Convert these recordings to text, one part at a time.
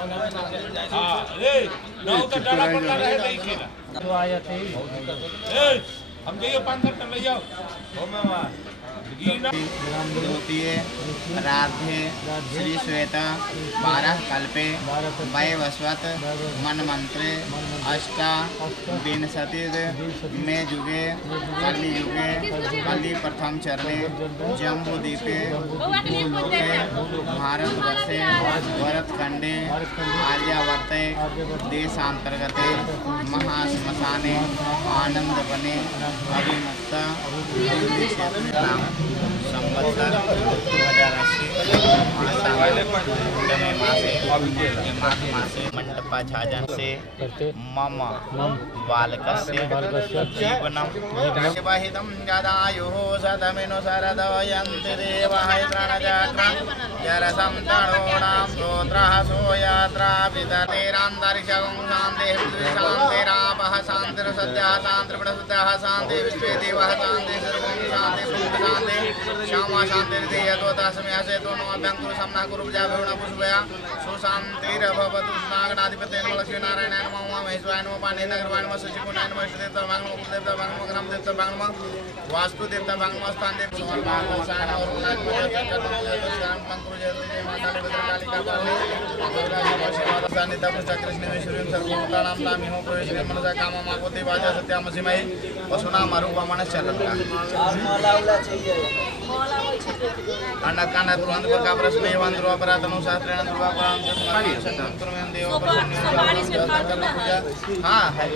हाँ रे ना तो डरा पड़ता रहे नहीं खेला तो आया थे हम जाइए 5 घंटे ले जाओ हो मैं वहाँ द्वितीय राधे श्री श्वेता 12 कल्पे वैवस्वत मनमंत्रे अष्टा विंशति में युगे कलि युगे कलि प्रथम चरणे जम्बूद्वीपे भूलोके भारतवर्षे भरतखंडे आर्यावर्ते देशांतर्गते महाश्मशाने आनंदवने अभिमुक्ता संवत्सर 2080 मासे मंडपाच्छादन से मम बालकस्य जीवनं विवाहितं यदायुः सदमिनो शरदयन्ति देवाय त्राणजात्रा जरसं तणूणां स्तोत्रः सोयात्रा विदतेरान्तरिक्षं शान्तिः शान्तिरापः शान्तिर्सद्यः शान्तिर्बृहस्पतिः शान्तिः विश्वे देवः शान्तिः सर्वं शान्तिः शान्ति श्यामा शांति यथोतास्मि हसेतो नो अभ्यंकुर समना कुरु जाभेण पुष्पया सुशांतिरभवतु नागनाधिपतेन लक्ष्मीनारायणाय नमः महेश्वराय नमः पाणिनगरवाय नमः सचिकुणाय नमः इष्टदेवता भागनमः कुलदेवता भागनमः ग्रामदेवता भागनमः वास्तुदेवता भागनमः स्थानदेव समर्पण और नागनाथ पंकुर जय माता भद्रकालिका पावनी दुर्गा शिवा नित्य पुष्ट कृष्णेश्वरी सर्वभूतानां नाम हो प्रवेश मनसा कामं मागवते वाचा सत्यामसिमहि वसुना मरुपमण चरणका anak anak Tuhan berkah bersmewan dua peraturan sastrenan dua perang sesuatu sedang turun dewa हाँ है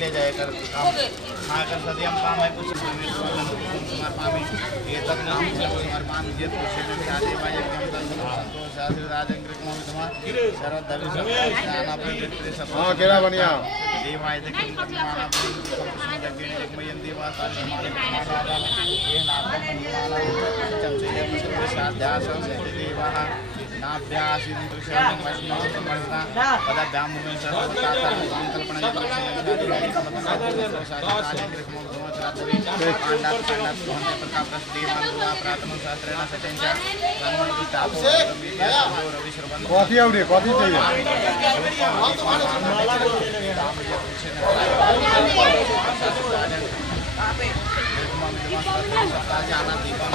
ले जाए कर हाँ कर सदियम काम है कुछ कुमार पामी ये तक नाम कुमार पामी जित कुछ में शादी बाजे के हम तक शास्त्री राजंग्रिक में तुम्हार शरद दबी जाना पे जितने सब हाँ केरा बनिया देवाय तक माना जगने जग में देवा तारी हमारे ये नाम माना चमचे जब मुझे साध्यास से देवा नाभ्यास इंद्र शांति वैष्णव समर्था पदा दाम में सर्वता संकल्पना कॉफी आवड़ी कॉफी चाहिए जाना दीपम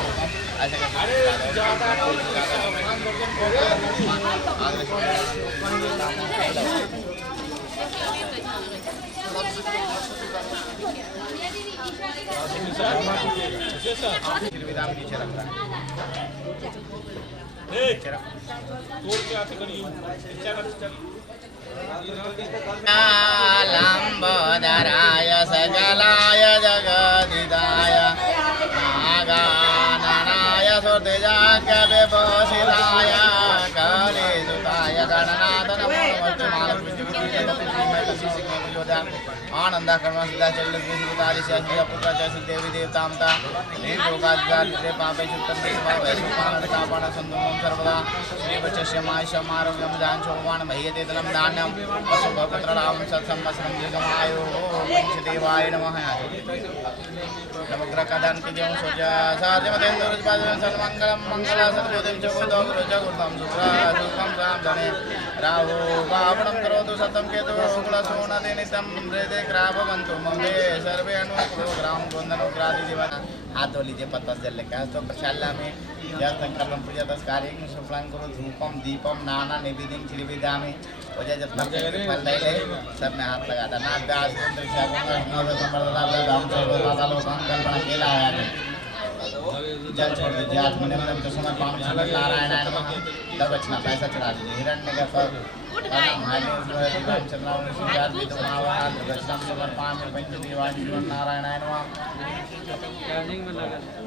नीचे रख रहा लंबोदराय सकलाय जगदिदाय नागाननाय सुरतिजाक्य विभूषिताय कलिसुताय गणनाथ नमो आनंदा कर्म सिद्धा चल विष्णुतारी शास्त्रीय पुत्र जैसे देवी देवतामता नेत्रोगाद्गार पापे शुद्धं पापे सुपान कापान संतुमं सर्वदा श्रीवचस्य मायशमारोग्यं जान शोभान भयते तलं दान्यं पशुभपत्रराम सत्संवत्सरं दीर्घमायो पंचदेवाय नमः नवग्रहकदान के जयं सोजा साध्यमतेन्दुरजपादं सर्वमंगलं मंगला सद्बुद्धिं च बुद्धं गुरुजगुरुतं सुखं साधने राहु वावणं करोतु सतं केतु कुलसोनदे नित्यं हृदय ग्राभवन्तु ममे सर्वे अनुकूलो ग्राम गोन्दनुग्रादि दिवाना हाथ धो लीजिए पत्ता जल लेकर तो प्रशाला में यह संकल्पम पूजा दस कार्य में शुक्लां करो धूपम दीपम नाना निवेदन त्रिविधामी पूजा जब तक फल दे ले सब में हाथ लगा देना व्यास अंतरिक्ष नव संवर्धना राम सर्वदा लो संकल्पना केला है जल छोड़ दीजिए आत्म निमन तो समर्पण नारायण नमः दक्षिणा पैसा चढ़ा दीजिए हिरण्य का फल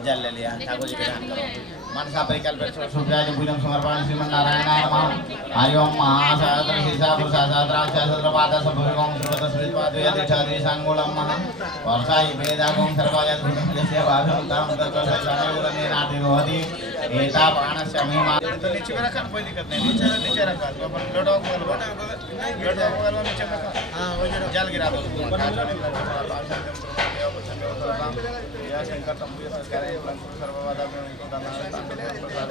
जल ले लिया ठाकुर जी के ध्यान करो मनसा परिकल्प भूजम समर्पण श्रीमन नारायणाय नमः हरि ओम महासहस्र शीर्षा पुरुषासहस्राक्षसहस्रपाद सभुगं श्रीपद श्रीपादयतिष्ठादि सांगोलम महा वर्षाय वेदागं सर्वाय धूतस्य भागवतां तत्संसारे नाति होति एता प्राणस्य महिमा तो नीचे में रखा कोई दिक्कत नहीं नीचे रखा तो अपन लोटो बोल नीचे रखा हां वो जल गिरा दो या शंकर तंबू संस्कार है सर्ववादा में उनको दाना प्रसाद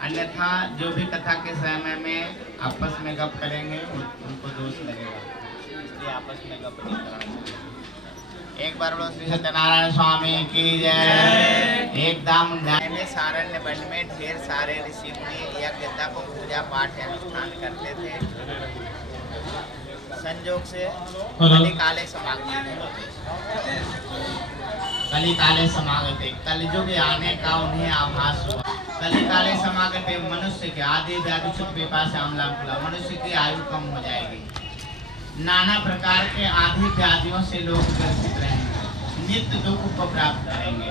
अन्यथा जो भी कथा के समय में आपस में गप करेंगे उनको दोष लगेगा, इसलिए आपस में गप नहीं करना। एक बार बोलो श्री सत्यनारायण स्वामी की जय। एकदम में सारण्य वन में ढेर सारे ऋषि मुनि यज्ञ को पूजा पाठ अनुष्ठान करते थे। संयोग से कलिकाले समागते कलयुग आने का उन्हें आभास हुआ। कलिकाले समागते मनुष्य के आदि व्याधि सुख पिपासा अम्ला खुला, मनुष्य की आयु कम हो जाएगी, नाना प्रकार के आदि व्याधियों से लोग ग्रसित रहेंगे, नित्य दुख को प्राप्त करेंगे,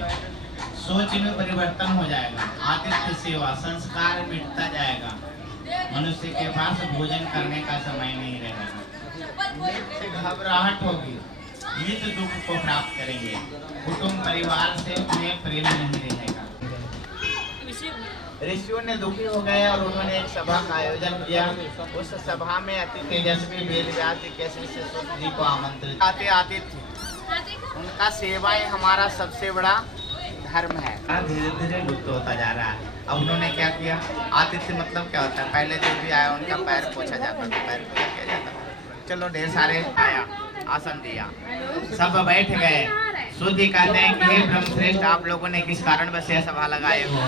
सोच में परिवर्तन हो जाएगा, आतिथ्य सेवा संस्कार मिटता जाएगा, मनुष्य के पास भोजन करने का समय नहीं रहेगा, नित्य घबराहट होगी, नित्य दुख को प्राप्त करेंगे, कुटुंब परिवार से उन्हें प्रेम नहीं रहेगा। ऋषियों ने दुखी हो गए और उन्होंने एक सभा का आयोजन किया। उस सभा में अति तेजस्वी वेदव्यास केसरी से सूत जी को आमंत्रित आते थे। उनका सेवाएं हमारा सबसे बड़ा धर्म है। धीरे धीरे लुप्त होता जा रहा है। अब उन्होंने क्या किया, आतिथ्य मतलब क्या होता है, पहले जो भी आया उनका पैर पोछा जाता था, पैर पोछा किया जाता था। चलो ढेर सारे आया, आसन दिया, सब बैठ गए। सूत जी कहते हैं कि हे ब्रह्मश्रेष्ठ, आप लोगों ने किस कारण बस यह सभा लगाए हो?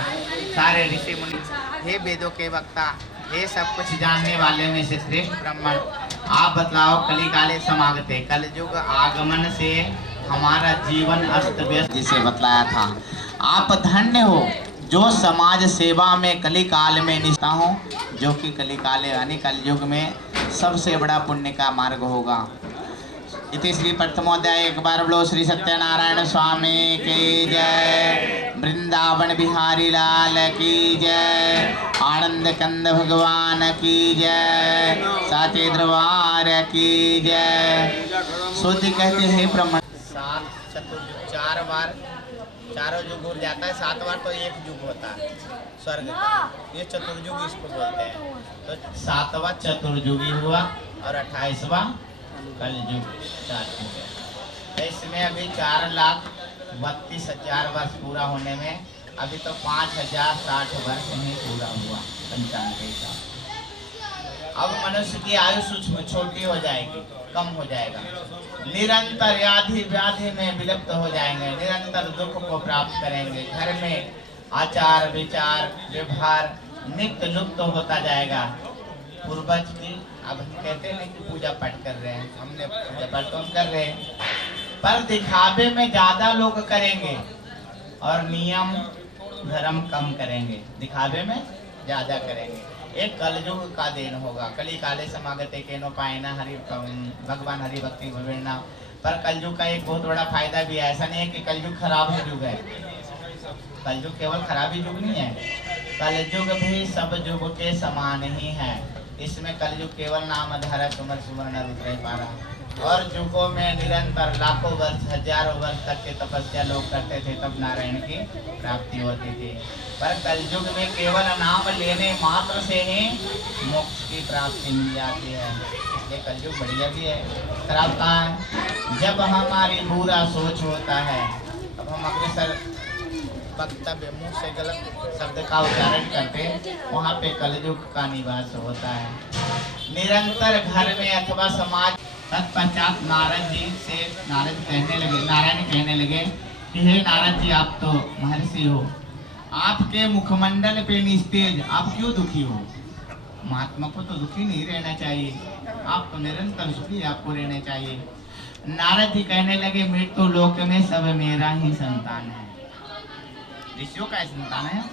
सारे ऋषि मुनि, हे वेदों के वक्ता, हे सब कुछ जानने वाले में से श्रेष्ठ ब्राह्मण, आप बतलाओ कलिकाले समागते, कलयुग आगमन से हमारा जीवन अस्त व्यस्त जिसे बतलाया था। आप धन्य हो जो समाज सेवा में कलिकाल में निष्ठा हो, जो कि कलिकाले यानी कलयुग में सबसे बड़ा पुण्य का मार्ग होगा। इति श्री प्रथमोध्याय। एक बार बोलो श्री सत्यनारायण स्वामी की जय, वृंदावन बिहारी लाल की जय, आनंद कंद भगवान की जय, साचे दरबार की जय। सूत कहते हैं ब्रह्मण 7 चतुर्युग 4 बार, चारों युग उड़ जाता है, 7 बार तो एक युग होता है स्वर्ग, ये चतुर्युग इसको बोलते हैं। तो 7वां चतुर्युगी हुआ और 28वां कलयुग स्टार्ट हो गया। तो इसमें अभी 4,32,000 वर्ष पूरा होने में अभी तो 5,060 वर्ष नहीं पूरा हुआ, 95 साल। अब मनुष्य की आयु सूक्ष्म छोटी हो जाएगी, कम हो जाएगा, निरंतर आधि व्याधि में विलुप्त हो जाएंगे, निरंतर दुख को प्राप्त करेंगे, घर में आचार विचार व्यवहार नित्य लुप्त होता जाएगा। पूर्वज की अब कहते हैं कि पूजा पाठ कर रहे हैं, हमने पूजा पाठ तो हम कर रहे हैं, पर दिखावे में ज्यादा लोग करेंगे और नियम धर्म कम करेंगे, दिखावे में ज्यादा करेंगे। एक कलयुग का दिन होगा, कली काले समागते केनो पायना हरि भगवान हरि भक्ति विभिन्ना। पर कलयुग का एक बहुत बड़ा फायदा भी है, ऐसा नहीं है कि कलयुग खराब युग है, कलयुग केवल खराबी युग नहीं है, कलयुग भी सब युग के समान ही है। इसमें कलयुग केवल नाम धारा सुमर सुवर्ण रुद्र रह पा रहा, और युगों में निरंतर लाखों वर्ष हजारों वर्ष तक के तपस्या लोग करते थे, तब नारायण की प्राप्ति होती थी। पर कलयुग में केवल नाम लेने मात्र से ही मोक्ष की प्राप्ति मिल जाती है, इसलिए कलयुग बढ़िया भी है। खराब कहाँ है, जब हमारी बुरा सोच होता है तब हम अग्रसर वक्तव्य मुँह से गलत शब्द का उच्चारण करते, वहाँ पे कलयुग का निवास होता है। निरंतर घर में अथवा समाज। तत्पश्चात नारद जी से नारायण कहने लगे कि हे नारद जी, आप तो महर्षि हो, आपके मुखमंडल पे निस्तेज, आप क्यों दुखी हो? महात्मा को तो दुखी नहीं रहना चाहिए, आप तो निरंतर सुखी आपको रहना चाहिए। नारद जी कहने लगे, मृत्यु लोक में सब मेरा ही संतान है, ऋषियों का संतान है।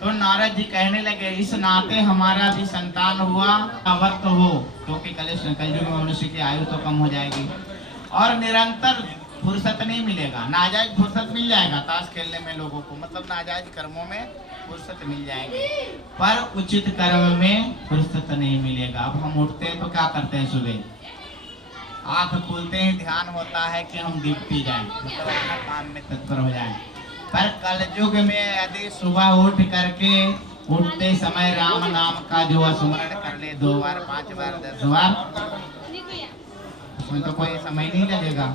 तो नारद जी कहने लगे, इस नाते हमारा भी संतान हुआ अवक्त हो, क्योंकि कलयुग में मनुष्य की आयु तो कम हो जाएगी और निरंतर फुर्सत नहीं मिलेगा। नाजायज फुर्सत मिल जाएगा ताश खेलने में लोगों को, मतलब नाजायज कर्मों में फुर्सत मिल जाएगी, पर उचित कर्म में फुर्सत नहीं मिलेगा। अब हम उठते हैं तो क्या करते हैं, सुबह आंख खोलते हैं, ध्यान होता है कि हम डिप्टी जाएं, मतलब अपना काम में तत्पर हो जाएं। पर कलयुग में यदि सुबह उठ करके उठते समय राम नाम का जो स्मरण कर ले 2 बार 5 बार 10 बार, उसमें तो कोई समय नहीं लगेगा।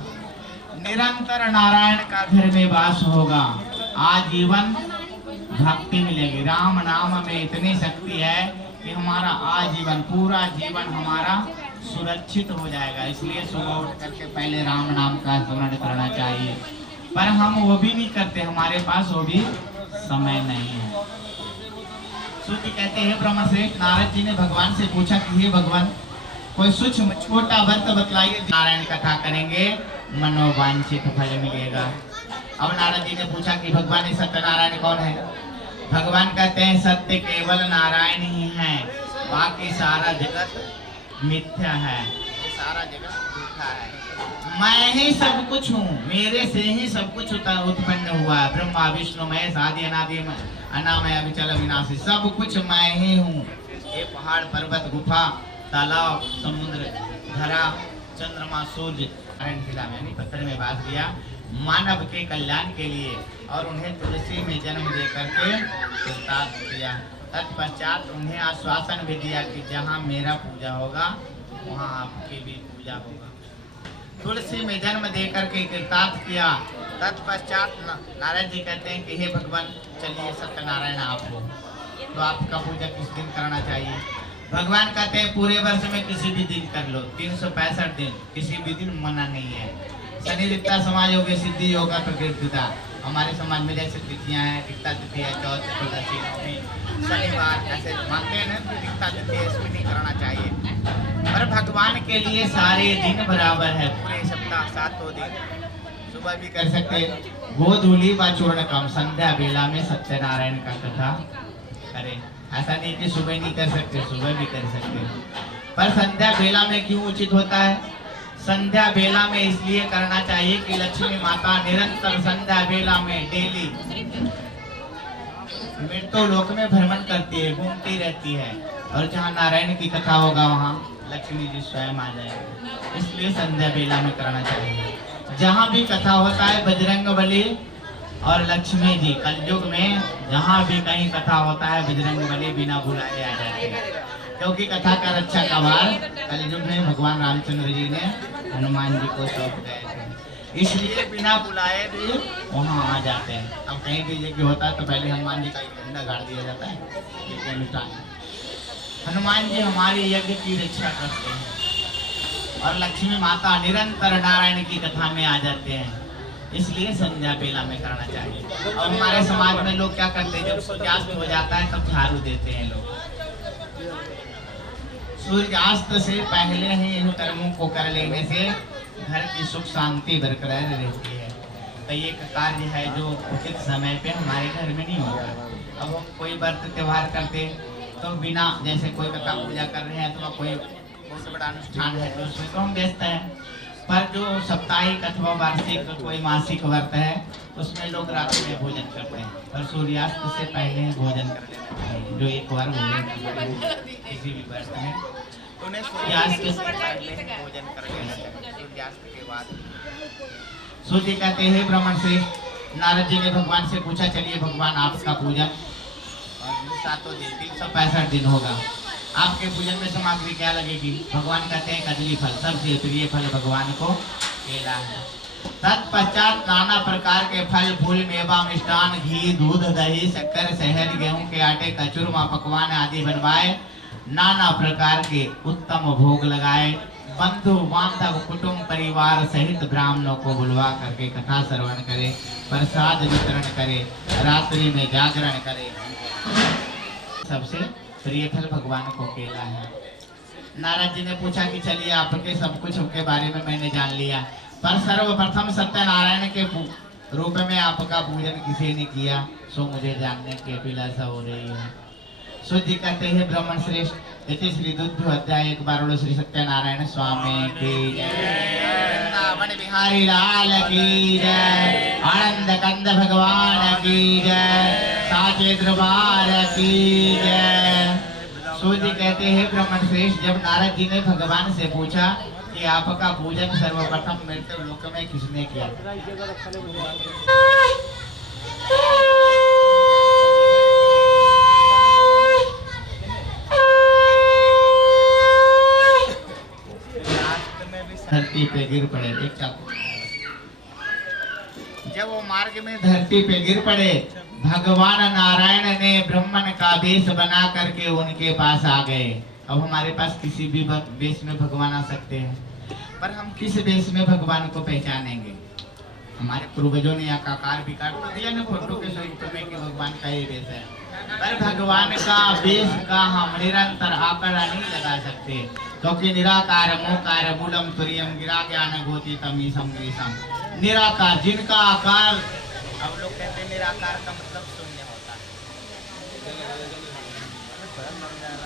निरंतर नारायण का घर में वास होगा, आजीवन भक्ति मिलेगी। राम नाम में इतनी शक्ति है कि हमारा आजीवन पूरा जीवन हमारा सुरक्षित हो जाएगा। इसलिए सुबह उठ करके पहले राम नाम का स्मरण करना चाहिए, पर हम वो भी नहीं करते, हमारे पास वो भी समय नहीं है। सूर्य कहते हैं ब्रह्मश्रेष्ठ, नारद जी ने भगवान से पूछा कि हे भगवान, कोई सूक्ष्म छोटा व्रत बतलाइए, नारायण कथा करेंगे मनोवांछित फल मिलेगा। अब नारद जी ने पूछा कि भगवान ये सत्यनारायण कौन है? भगवान कहते हैं सत्य केवल नारायण ही है, बाकी सारा जगत मिथ्या है, ये सारा जगत झूठा है। मैं ही सब कुछ हूँ, मेरे से ही सब कुछ उत्पन्न हुआ है। ब्रह्मा विष्णु महेश आदि अनादि अनामय अविचल अविनाशी, सब कुछ मैं ही हूँ। ये पहाड़ पर्वत गुफा तालाब समुद्र धरा चंद्रमा सूर्य यानी पत्थर में बांध दिया मानव के कल्याण के लिए, और उन्हें तुलसी में जन्म दे करके कृतार्थ किया। तत्पश्चात उन्हें आश्वासन भी दिया कि जहाँ मेरा पूजा होगा वहाँ आपकी भी पूजा होगा। तुलसी में जन्म दे करके कृतार्थ किया। तत्पश्चात नारद जी कहते हैं कि हे भगवान, चलिए सत्यनारायण आप हो, तो आपका पूजा किस दिन करना चाहिए? भगवान कहते हैं पूरे वर्ष में किसी भी दिन कर लो, 365 दिन, किसी भी दिन मना नहीं है। शनि दिक्ता समाज हो गए, सिद्धि योगा प्रकृतिता। हमारे समाज में जैसे तिथियां हैं, दिक्ता तिथि है, चौथ चतुर्दशी नवमी शनिवार, ऐसे मानते हैं ना, दिक्ता तिथि है, इसमें नहीं करना चाहिए। पर भगवान के लिए सारे दिन बराबर है, पूरे सप्ताह 7 दिन सुबह भी कर सकते, गोधूली व चूर्ण कम, संध्या बेला में सत्यनारायण का कथा करें। ऐसा नहीं कि सुबह नहीं कर सकते, सुबह भी कर सकते, पर संध्या बेला में क्यों उचित होता है? संध्या बेला में इसलिए करना चाहिए कि लक्ष्मी माता निरंतर संध्या बेला में डेली मृत्यु लोक में भ्रमण करती है, घूमती रहती है, और जहाँ नारायण की कथा होगा वहाँ लक्ष्मी जी स्वयं आ जाएंगे। इसलिए संध्या बेला में करना चाहिए। जहाँ भी कथा होता है बजरंग बली और लक्ष्मी जी, कलयुग में जहाँ भी कहीं कथा होता है बजरंग बली बिना बुलाए आ जाते हैं, क्योंकि कथा का रक्षा का भार कलयुग में भगवान रामचंद्र जी ने हनुमान जी को सौंप गए थे, इसलिए बिना बुलाए भी वहाँ आ जाते हैं। अब कहीं भी यज्ञ होता है तो पहले हनुमान जी का झंडा गाड़ दिया जाता है, हनुमान जी हमारे यज्ञ की रक्षा करते हैं, और लक्ष्मी माता निरंतर नारायण की कथा में आ जाते हैं, इसलिए संध्या बेला में करना चाहिए। और हमारे समाज में लोग क्या करते हैं, जब सूर्यास्त हो जाता है तब झाड़ू देते हैं लोग। सूर्यास्त से पहले ही इन कर्मों को कर लेने से घर की सुख शांति बरकरार रहती है। तो ये कार्य है जो उचित समय पे हमारे घर में नहीं होता। अब हम कोई व्रत त्योहार करते तो बिना, जैसे कोई कथा पूजा कर रहे हैं तो कोई बहुत बड़ा अनुष्ठान है तो उसमें तो हम व्यस्त हैं, पर जो साप्ताहिक अथवा वार्षिक कोई मासिक व्रत है उसमें लोग रात में भोजन करते हैं, और सूर्यास्त से पहले भोजन कर लेना चाहिए। जो एक बार किसी भी व्रत में उन्हें सूर्यास्त से पहले भोजन कर लेना चाहिए, सूर्यास्त के बाद। सूर्य कहते हैं ब्राह्मण से नारद जी ने भगवान से पूछा, चलिए भगवान आपका पूजन 7 दिन 365 दिन होगा, आपके पूजन में सामग्री क्या लगेगी? भगवान कहते हैं कदली फल, सबसे प्रिय फल भगवान को केला है। तत्पश्चात नाना प्रकार के फल फूल मेवा मिष्ठान घी दूध दही शक्कर शहद गेहूं के आटे का चूरमा पकवान आदि बनवाए, नाना प्रकार के उत्तम भोग लगाए, बंधु बांधव कुटुंब परिवार सहित ब्राह्मणों को बुलवा करके कथा श्रवण करे, प्रसाद वितरण करे, रात्रि में जागरण करे। सबसे प्रिय फल भगवान को केला है। नारद जी ने पूछा कि चलिए आपके सब कुछ के बारे में मैंने जान लिया, पर सर्वप्रथम सत्यनारायण के रूप में आपका पूजन किसी ने किया, सो मुझे जानने की अभिलाषा हो रही है। सूर्य कहते हैं ब्राह्मण श्रेष्ठ, इति श्री दुद्ध अध्याय 1 बार श्री सत्यनारायण स्वामी की जय, वृंदावन बिहारी लाल की जय, आनंद कंद भगवान की जय, साचे दरबार की जय। सूर्य कहते हैं ब्राह्मण श्रेष्ठ, जब नारद जी ने भगवान से पूछा कि आपका पूजन सर्वप्रथम मृत्यु लोक में किसने किया, धरती पे गिर पड़े। एक चाकू जब वो मार्ग में धरती पे गिर पड़े, भगवान नारायण ने ब्राह्मण का वेश बना करके उनके पास आ गए। अब हमारे पास किसी भी वेश में भगवान आ सकते हैं, पर हम किस वेश में भगवान को पहचानेंगे? हमारे पूर्वजों ने आकार विकार तो दिया ना फोटो के स्वरूप में कि भगवान का ये वेश है, पर भगवान का वेश का हम निरंतर आंकड़ा नहीं लगा सकते, क्योंकि निराकार मोकार मूलम तुर्यम गिरा ज्ञान गोतीतम ईसम ग्रीसम। निराकार जिनका आकार, अब लोग कहते हैं निराकार का मतलब शून्य होता है।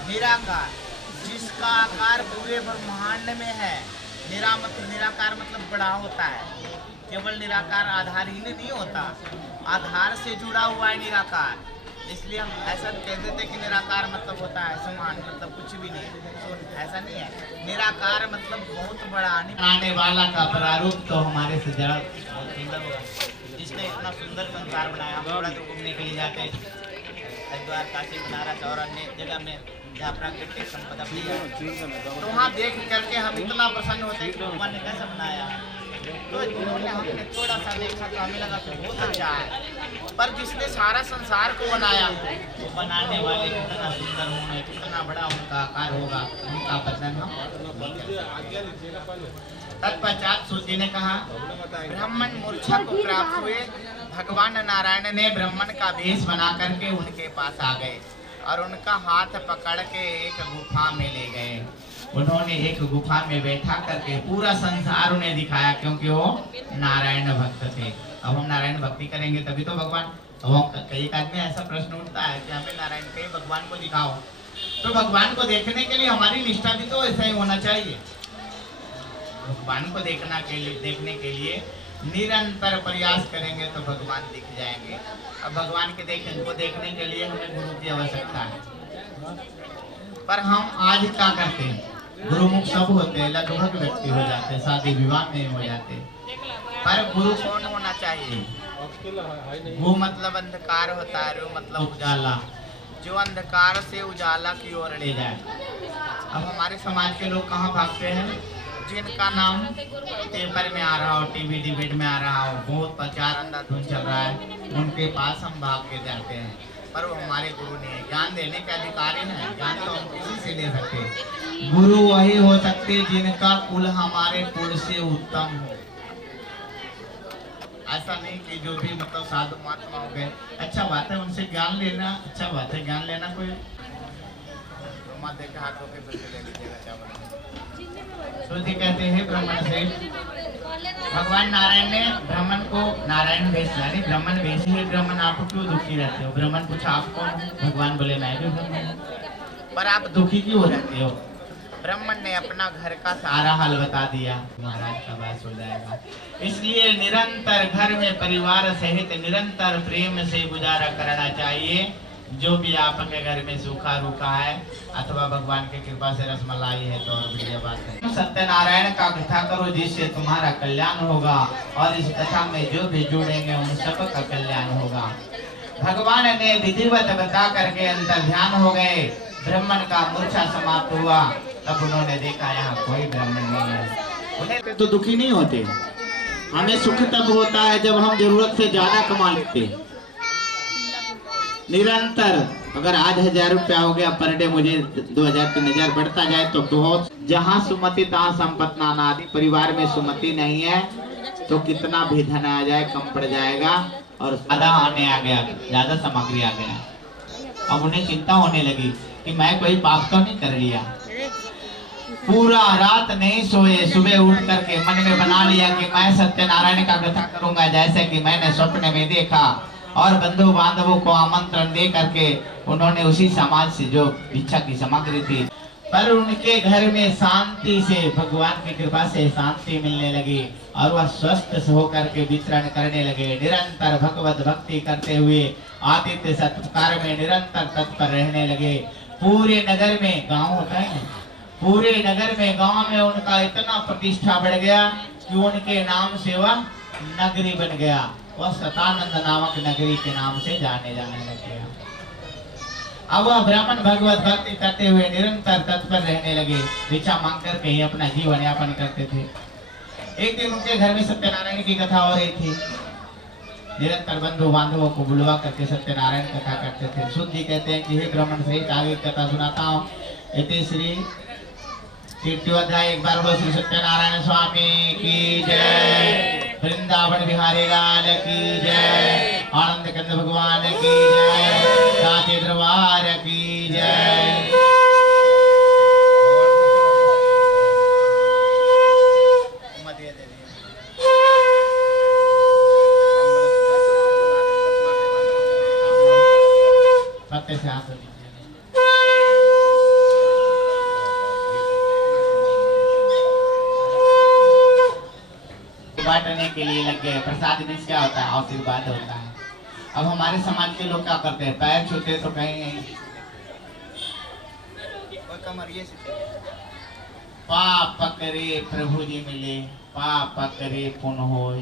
निराकार जिसका आकार पूरे ब्रह्मांड में है। निराकार मतलब बड़ा होता है। केवल निराकार आधारहीन नहीं होता, आधार से जुड़ा हुआ है निराकार। इसलिए हम ऐसा कहते थे कि निराकार मतलब होता है समान, मतलब कुछ भी नहीं। ऐसा नहीं है, निराकार मतलब बहुत बड़ा आने वाला का प्रारूप तो हमारे से जरा सुंदर होगा। जिसने इतना सुंदर संसार बनाया। हम थोड़ा तो घूमने के लिए जाते हैं हरिद्वार, काशी, बनारस और अन्य जगह में जहाँ प्राकृतिक संपदा मिली है, तो वहाँ देख करके हम इतना प्रसन्न होते हैं कि भगवान ने कैसे बनाया। तो उन्होंने हमने थोड़ा सा देखा तो हमें लगा कि बहुत अच्छा है, पर जिसने सारा संसार को बनाया, वो बनाने वाले कितना सुंदर होंगे, कितना बड़ा उनका आकार होगा, उनका वर्णन हम नहीं कर सकते। तत्पश्चात सूत जी ने कहा, ब्राह्मण मूर्छा को प्राप्त हुए। भगवान नारायण ने ब्राह्मण का वेश बना करके उनके पास आ गए और उनका हाथ पकड़ के एक गुफा में ले गए। उन्होंने एक गुफा में बैठा करके पूरा संसार उन्हें दिखाया, क्योंकि वो नारायण भक्त थे। अब हम नारायण भक्ति करेंगे तभी तो भगवान। अब कई आदमी ऐसा प्रश्न उठता है कि हमें नारायण के भगवान को दिखाओ, तो भगवान को देखने के लिए हमारी निष्ठा भी तो ऐसा ही होना चाहिए। भगवान को देखने के लिए निरंतर प्रयास करेंगे तो भगवान दिख जाएंगे। अब भगवान के देखने के लिए हमें गुरु की आवश्यकता है, पर हम आज क्या करते हैं? गुरुमुख सब होते हैं, लगभग व्यक्ति हो जाते हैं, शादी विवाह में हो जाते हैं, पर गुरु कौन होना चाहिए? वो मतलब अंधकार होता है, रू मतलब उजाला, जो अंधकार से उजाला की ओर ले जाए। अब हमारे समाज के लोग कहाँ भागते हैं? जिनका नाम पेपर में आ रहा हो, टीवी डिबेट में आ रहा हो, बहुत प्रचार अंधाधुंध चल रहा है, उनके पास हम भाग के जाते हैं, पर वो हमारे गुरु नहीं है। ज्ञान देने के अधिकारी हैं, ज्ञान तो हम किसी से ले सकते। गुरु वही हो सकते जिनका कुल हमारे कुल से उत्तम हो। ऐसा नहीं कि जो भी मतलब साधु महात्मा हो गए, अच्छा बात है उनसे ज्ञान लेना, अच्छा बात है ज्ञान लेना। कोई हाथों के पैसे ले लीजिएगा। श्रुति कहते हैं ब्राह्मण से भगवान नारायण ने ब्राह्मण को नारायण भेज दिया। ब्राह्मण भेज ही ब्राह्मण, आप क्यों दुखी रहते हो? ब्राह्मण पूछा आप कौन? भगवान बोले मैं भी ब्राह्मण हूं, पर आप दुखी क्यों रहते हो? ब्राह्मण ने अपना घर का सारा हाल बता दिया। महाराज का वास हो जाएगा। इसलिए निरंतर घर में परिवार सहित निरंतर प्रेम से गुजारा करना चाहिए। जो भी आपके घर में सूखा रूखा है अथवा भगवान की कृपा से रसमलाई है तो और बढ़िया बात है। सत्यनारायण का कथा करो जिससे तुम्हारा कल्याण होगा, और इस कथा में जो भी जुड़ेंगे उन सबका कल्याण होगा। भगवान ने विधिवत बता करके अंतर ध्यान हो गए। ब्राह्मण का मूर्छा समाप्त हुआ, तब उन्होंने देखा यहाँ कोई ब्राह्मण नहीं है। उन्हें तो दुखी नहीं होते। हमें सुख तब होता है जब हम जरूरत से ज्यादा कमा लेते हैं। निरंतर अगर आज 1000 रुपया हो गया पर डे, मुझे 2000 3000 बढ़ता जाए तो बहुत। जहाँ सुमति तहाँ संपत्ति नाना आदि। परिवार में सुमति नहीं है तो कितना भी धन आ जाए कम पड़ जाएगा, और ज्यादा आने आ गया, ज्यादा सामग्री आ गया। अब उन्हें चिंता होने लगी कि मैं कोई पाप तो नहीं कर लिया। पूरा रात नहीं सोए, सुबह उठ करके मन में बना लिया कि मैं सत्यनारायण का कथा करूंगा जैसे कि मैंने स्वप्न में देखा, और बंधु बांधवों को आमंत्रण दे करके उन्होंने उसी समाज से जो इच्छा की सामग्री थी, पर उनके घर में शांति से भगवान की कृपा से शांति मिलने लगी और वह स्वस्थ होकर के विचरण करने लगे। निरंतर भगवत भक्ति करते हुए आदित्य सत्कार में निरंतर तत्पर रहने लगे। पूरे नगर में, गांव होता है ना, पूरे नगर में गांव में उनका इतना प्रतिष्ठा बढ़ गया कि उनके नाम से वह नगरी बन गया। वह सतानंद नामक नगरी के नाम से जाने लग गया। अब वह ब्राह्मण भगवत भक्ति करते हुए निरंतर तत्पर रहने लगे। भिक्षा मांग कर के ही अपना जीवन यापन करते थे। एक दिन उनके घर में सत्यनारायण की कथा हो रही थी। निरंतर बंधु बांधवों को बुलवा करके सत्यनारायण कथा करते थे। सुध जी कहते हैं कि हे ब्राह्मण सहित आगे कथा सुनाता हूँ। इति श्री कीर्तिवध्याय एक बार बोलो श्री सत्यनारायण स्वामी की जय, वृंदावन बिहारी लाल की जय, आनंद कंद भगवान की जय, साचे दरबार की जय। सत्य से हाथ बांटने के लिए लग गए। प्रसाद में क्या होता है? आशीर्वाद होता है। अब हमारे समाज के लोग क्या करते हैं? पैर छूते तो कहीं पाप पकड़े प्रभु जी मिले, पाप पकड़े पुण्य होए।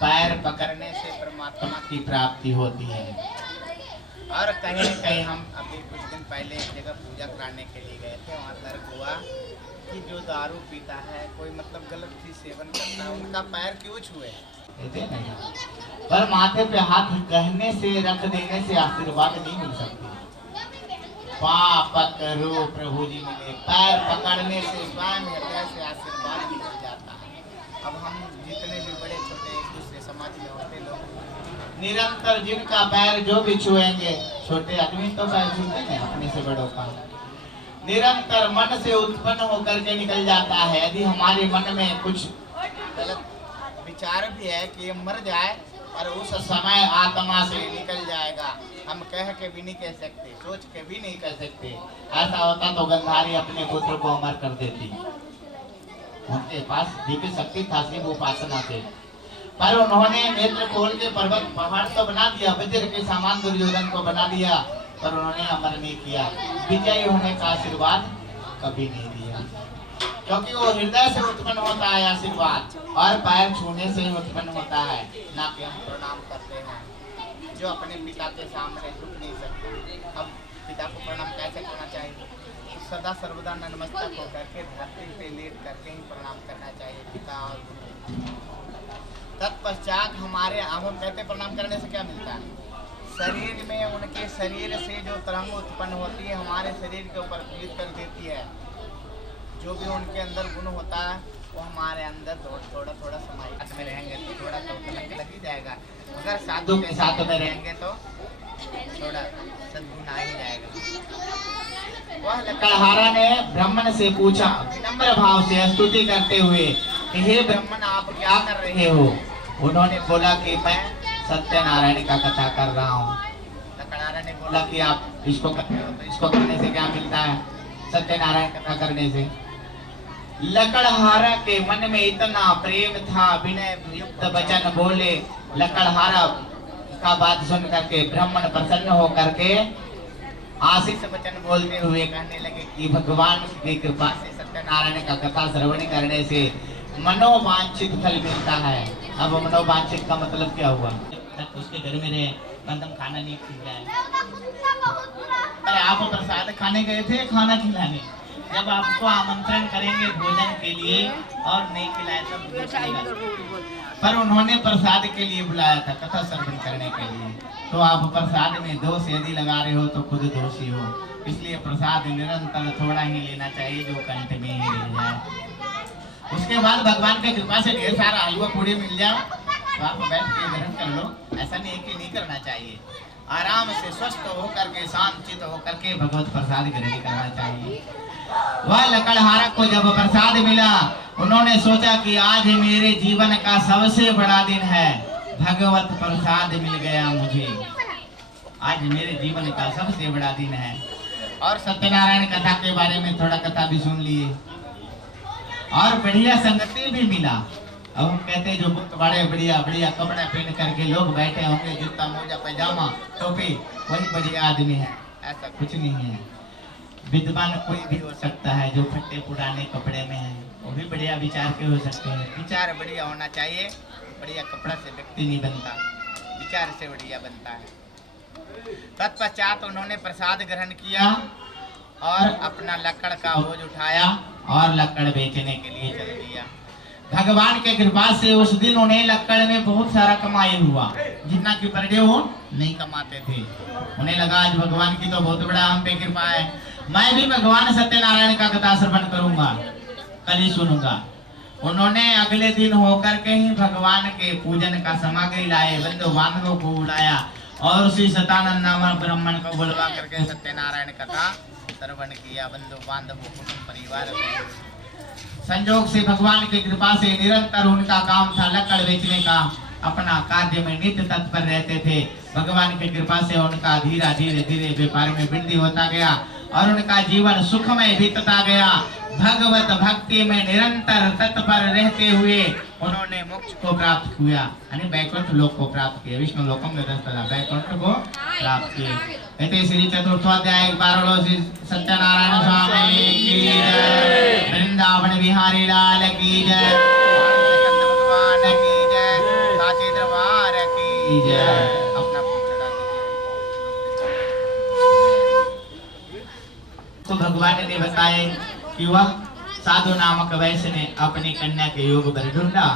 पैर पकड़ने से परमात्मा की प्राप्ति होती है। और कहीं न कहीं हम अभी कुछ दिन पहले एक जगह पूजा कराने के लिए गए थे। वहाँ तर्क हुआ कि जो दारू पीता है, कोई मतलब गलत चीज सेवन करता है, उनका पैर क्यों छुए? पर माथे पे हाथ कहने से, रख देने से आशीर्वाद नहीं मिल सकती। पाप करो प्रभु जी मिले, पैर पकड़ने से स्वयं हृदय से आशीर्वाद मिल जाता है। अब हम जितने भी बड़े छोटे एक दूसरे समाज में होते लोग निरंतर जिनका पैर जो भी छुएंगे, छोटे आदमी तो पैर छूते हैं अपने से बड़ों का, निरंतर मन से उत्पन्न होकर के निकल जाता है। यदि हमारे मन में कुछ गलत विचार भी है कि ये मर जाए, और उस समय आत्मा से निकल जाएगा। हम कह के भी नहीं कह सकते, सोच के भी नहीं कह सकते। ऐसा होता तो गंधारी अपने पुत्र को अमर कर देती। उनके पास दिव्य शक्ति था शिव उपासना से, पर उन्होंने नेत्र खोल के पर्वत पहाड़ तो बना दिया, वज्र के सामान दुर्योधन को बना दिया, पर उन्होंने अमर नहीं किया। विजयी होने का आशीर्वाद कभी नहीं दिया, क्योंकि वो हृदय से उत्पन्न होता है आशीर्वाद, और पैर छूने से ही उत्पन्न होता है। ना कि हम प्रणाम करते हैं जो अपने पिता के सामने झुक नहीं सकते। अब पिता को प्रणाम कैसे करना चाहिए? सदा सर्वदा नतमस्तक होकर के धरती पे लेट करके ही प्रणाम करना चाहिए पिता और गुरु। तत्पश्चात हमारे हम कहते प्रणाम करने से क्या मिलता है? शरीर में उनके शरीर से जो तरंग उत्पन्न होती है, हमारे शरीर के ऊपर पीड़ित कर देती है। जो भी उनके अंदर गुण होता है वो हमारे अंदर थोड़ा समाहित में रहेंगे तो थोड़ा तो लग ही जाएगा। अगर साधु के साथ में रहेंगे तो थोड़ा सद्गुण आ ही जाएगा। वह लकड़हारा ने ब्राह्मण से पूछा विनम्र भाव से स्तुति करते हुए कि हे ब्राह्मण, आप क्या कर रहे हो? उन्होंने बोला कि मैं सत्यनारायण का कथा कर रहा हूँ। लकड़हारा ने बोला कि आप इसको करते हो तो इसको करने से क्या मिलता है? सत्यनारायण कथा करने से। लकड़हारा के मन में इतना प्रेम था, विनय युक्त वचन बोले। लकड़हारा का बात सुन करके ब्राह्मण प्रसन्न होकर के आशीष वचन बोलते हुए कहने लगे कि भगवान की कृपा से सत्यनारायण का कथा श्रवण करने से मनोवांछित फल मिलता है। अब मनोवांछित का मतलब क्या हुआ? उसके घर में रहे, बंदम खाना नहीं खिलाए। अरे आप प्रसाद खाने गए थे, खाना खिलाने। जब आपको आमंत्रण करेंगे भोजन के लिए और नहीं खिलाए तब, पर उन्होंने प्रसाद के लिए बुलाया था, कथा श्रवण करने के लिए। तो आप प्रसाद में दोष यदि लगा रहे हो तो खुद दोषी हो। इसलिए प्रसाद निरंतर थोड़ा ही लेना चाहिए जो कंठ में ही रह जाए। उसके बाद भगवान की कृपा से ढेर सारा हलवा पूड़ी मिल जाए तो आप बैठ के ग्रहण कर लो। ऐसा नहीं कि नहीं करना चाहिए, आराम से स्वस्थ होकर के शांत होकर के भगवत प्रसाद ग्रहण करना चाहिए। वह लकड़हारा को जब प्रसाद मिला, उन्होंने सोचा कि आज मेरे जीवन का सबसे बड़ा दिन है, भगवत प्रसाद मिल गया मुझे, आज मेरे जीवन का सबसे बड़ा दिन है। और सत्यनारायण कथा के बारे में थोड़ा कथा भी सुन लिए और बढ़िया संगति भी मिला। अब हम कहते हैं जो बड़े बढ़िया बढ़िया कपड़े पहन करके लोग बैठे होंगे, जूता मोजा पैजामा टोपी, वही बढ़िया आदमी है, ऐसा कुछ नहीं है। विद्वान कोई भी हो सकता है, जो फटे पुराने कपड़े में है वो भी बढ़िया विचार के हो सकते हैं। विचार बढ़िया होना चाहिए, बढ़िया कपड़ा से व्यक्ति नहीं बनता, विचार से बढ़िया बनता है। तत्पश्चात उन्होंने प्रसाद ग्रहण किया और अपना लकड़ का बोझ उठाया और लकड़ बेचने के लिए चल दिया। भगवान के कृपा से उस दिन उन्हें लक्कड़ में बहुत सारा कमाई हुआ, जितना कि पर डे वो नहीं कमाते थे। उन्हें लगा आज भगवान की तो बहुत बड़ा हम पे कृपा है, मैं भी भगवान सत्यनारायण का कथा श्रवण करूंगा, कल ही सुनूंगा। उन्होंने अगले दिन होकर के ही भगवान के पूजन का सामग्री लाए, बंधु बांधवों को बुलाया और उसी सतानंद नामक ब्राह्मण को बुलवा करके सत्यनारायण कथा श्रवण किया। बंधु बांधवों कुटुंब परिवार में संजोग से भगवान की कृपा से निरंतर उनका काम था लक्कड़ बेचने का, अपना कार्य में नित्य तत्पर रहते थे। भगवान की कृपा से उनका धीरे धीरे व्यापार में वृद्धि होता गया और उनका जीवन सुखमय बीतता गया। भगवत भक्ति में निरंतर तत्पर रहते हुए उन्होंने मोक्ष को प्राप्त किया, यानी वैकुंठ लोक को प्राप्त किया। विष्णु लोकम में वैकुंठ को प्राप्त किए। ऐसे श्री चतुर्थोध्याय 12 श्री सत्यनारायण स्वामी की जय, वृंदावन बिहारी लाल की जय, भगवान की जय, साचे दरबार की जय। अपना तो भगवान ने बताए कि वह साधु नामक वैश्य ने अपनी कन्या के योग बर ढूंढा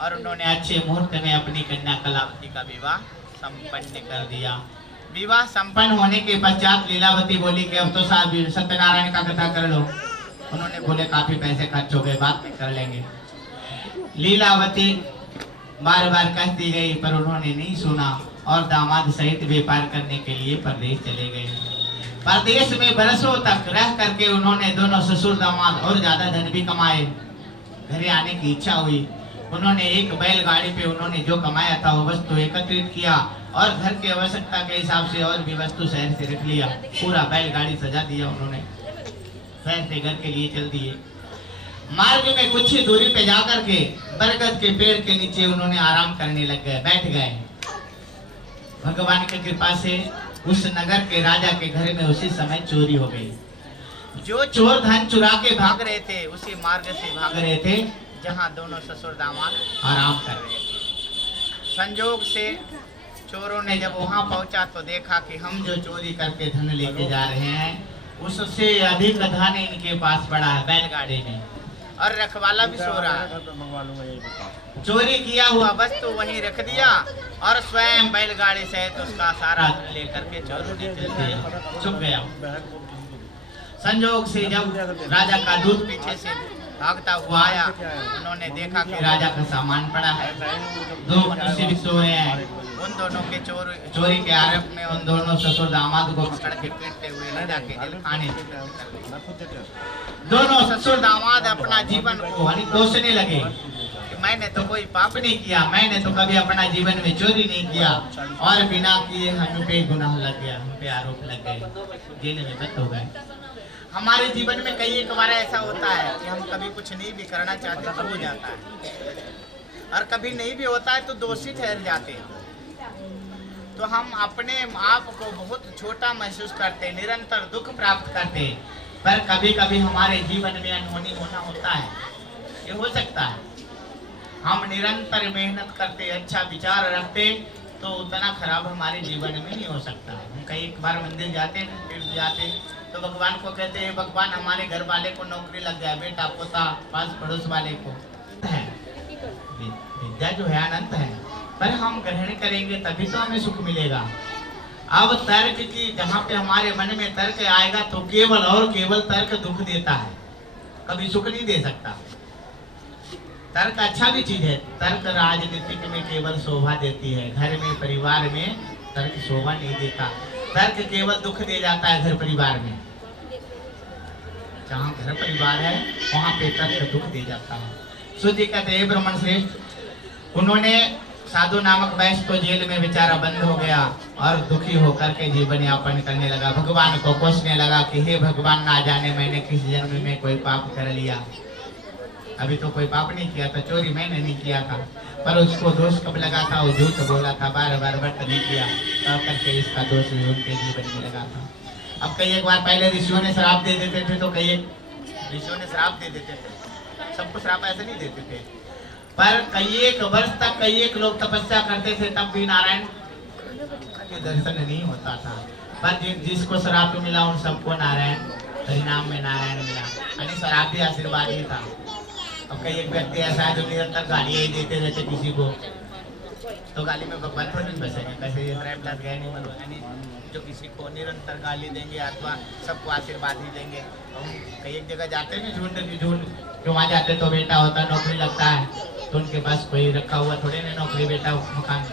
और उन्होंने अच्छे मुहूर्त में अपनी कन्या कलावती का विवाह संपन्न कर दिया। विवाह संपन्न होने के पश्चात लीलावती बोली कि अब तो सत्यनारायण का कथा कर लो। उन्होंने बोले काफी पैसे खर्च हो गए, बात में कर लेंगे। लीलावती बार बार कहती गई पर उन्होंने नहीं सुना और दामाद सहित व्यापार करने के लिए परदेश चले गए। परदेश में बरसों तक रह करके उन्होंने दोनों ससुर दामाद और ज्यादा धन भी कमाए। घरे आने की इच्छा हुई, उन्होंने एक बैलगाड़ी पे उन्होंने जो कमाया था वो वस्तु एकत्रित किया और घर की आवश्यकता के हिसाब से और भी वस्तु शहर से रख लिया। पूरा बैलगाड़ी सजा दिया उन्होंने, शहर से घर के लिए चल दिए। मार्ग में कुछ ही दूरी पे जाकर के बरगद के पेड़ के नीचे उन्होंने आराम करने लग गए, बैठ गए। भगवान की कृपा से उस नगर के राजा के घर में उसी समय चोरी हो गई। जो चोर धन चुरा के भाग रहे थे उसी मार्ग से भाग रहे थे जहां दोनों ससुर दामाद आराम कर रहे थे। संजोग से चोरों ने जब वहां पहुंचा तो देखा कि हम जो चोरी करके धन लेके जा रहे हैं उससे अधिक धन इनके पास पड़ा है बैलगाड़ी में और रखवाला भी सो रहा है। चोरी किया हुआ वस्तु वहीं रख दिया और स्वयं बैलगाड़ी सहित उसका सारा धन लेकर के चोरों ने चल दिया, छुप गया। संजोग से जब राजा का दूत पीछे से भागता हुआ आया, उन्होंने देखा कि राजा का सामान पड़ा है, दो मनुष्य भी सो रहे हैं। उन दोनों के चोरी के आरोप में उन दोनों ससुर दामाद को पकड़ के पीटते हुए ले जाके जेल खाने। दोनों ससुर दामाद अपना जीवन को दोषने लगे कि मैंने तो कोई पाप नहीं किया, मैंने तो कभी अपना जीवन में चोरी नहीं किया और बिना किए हम पे गुनाह लग गया, हम पे आरोप लग गए, जेल में बंद हो गए। हमारे जीवन में कई एक बार ऐसा होता है कि हम कभी कुछ नहीं भी करना चाहते तो हो जाता है और कभी नहीं भी होता है तो दोषी ठहर जाते हैं। तो हम अपने आप को बहुत छोटा महसूस करते, निरंतर दुख प्राप्त करते, पर कभी कभी हमारे जीवन में अनहोनी होना होता है, ये हो सकता है। हम निरंतर मेहनत करते, अच्छा विचार रखते तो उतना खराब हमारे जीवन में नहीं हो सकता। हम कई एक बार मंदिर जाते हैं, तीर्थ जाते तो भगवान को कहते हैं भगवान हमारे घर वाले को नौकरी लग जाए, बेटा पोता पास पड़ोस वाले को है। विद्या जो है अनंत है, पर हम ग्रहण करेंगे तभी तो हमें सुख मिलेगा। अब तर्क की जहाँ पे हमारे मन में तर्क आएगा तो केवल और केवल तर्क दुख देता है, कभी सुख नहीं दे सकता। तर्क अच्छा भी चीज है, तर्क राजनीतिक में केवल शोभा देती है, घर में परिवार में तर्क शोभा नहीं देता। तर्क केवल दुख दे जाता है घर परिवार में, जहाँ घर परिवार है वहाँ पे तर्क दुख दे जाता है। सूर्य कहते हैं ब्राह्मण श्रेष्ठ, उन्होंने साधु नामक वैश्य को जेल में बेचारा बंद हो गया और दुखी होकर के जीवन यापन करने लगा। भगवान को कोसने लगा कि हे भगवान, ना जाने मैंने किस जन्म में कोई पाप कर लिया। अभी तो कोई पाप नहीं किया था, चोरी मैंने नहीं किया था, पर उसको दोष कब लगा था, वो झूठ बोला था, बार बार व्रत नहीं किया, तब करके इसका दोष उनके जीवन में लगा था। अब कई एक बार पहले ऋषियों ने श्राप दे देते थे, तो कई ऋषियों ने श्राप दे देते थे, सबको श्राप ऐसे नहीं देते थे, पर कई एक वर्ष तक कई एक लोग तपस्या करते थे तब भी नारायण के दर्शन नहीं होता था। पर जिसको श्राप मिला उन सबको नारायण, हरिनाम में नारायण मिला, यानी श्राप भी आशीर्वाद ही था। और कई एक व्यक्ति ऐसा है जो निरंतर गालियां ही देते रहते किसी को, तो गाली में भगवान थोड़ी नहीं बसेंगे। कैसे ये प्रेमदास गए नहीं मनो यानी जो किसी को निरंतर गाली देंगे अथवा सबको आशीर्वाद ही देंगे। हम कई एक जगह जाते हैं झुंड की झुंड, जो वहाँ जाते तो बेटा होता है नौकरी लगता है, तो उनके पास कोई रखा हुआ थोड़े ना नौकरी बेटा मकान।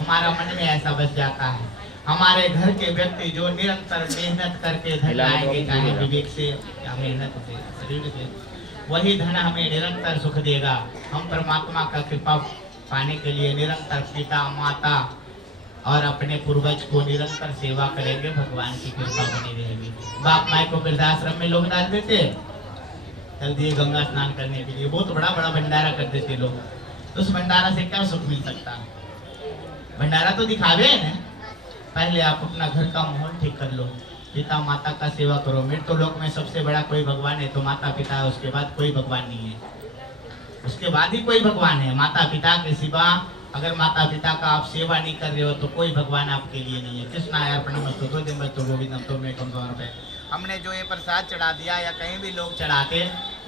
हमारा मन में ऐसा बस जाता है। हमारे घर के व्यक्ति जो निरंतर मेहनत करके धन लाएंगे, चाहे विवेक से या मेहनत से शरीर से, वही धन हमें निरंतर सुख देगा। हम परमात्मा का कृपा पाने के लिए निरंतर पिता माता और अपने पूर्वज को निरंतर सेवा करेंगे, भगवान की कृपा बनी रहेगी। बाप माए को वृद्धाश्रम में लोग डाल देते, चल दिए गंगा स्नान करने के लिए, बहुत बड़ा बड़ा भंडारा कर देते लोग, तो उस भंडारा से क्या सुख मिल सकता है? भंडारा तो दिखावे है ना। पहले आप अपना घर का माहौल ठीक कर लो, पिता माता का सेवा करो। मृत्यु लोक में सबसे बड़ा कोई भगवान है तो माता पिता है, उसके बाद कोई भगवान नहीं है, उसके बाद ही कोई भगवान है। माता पिता के सिवा अगर माता पिता का आप सेवा नहीं कर रहे हो तो कोई भगवान आपके लिए नहीं है। कृष्णाय अर्पणमस्तु तो गोविंदम तो मैं कम तौर पे हमने जो ये प्रसाद चढ़ा दिया या कहीं भी लोग चढ़ाते,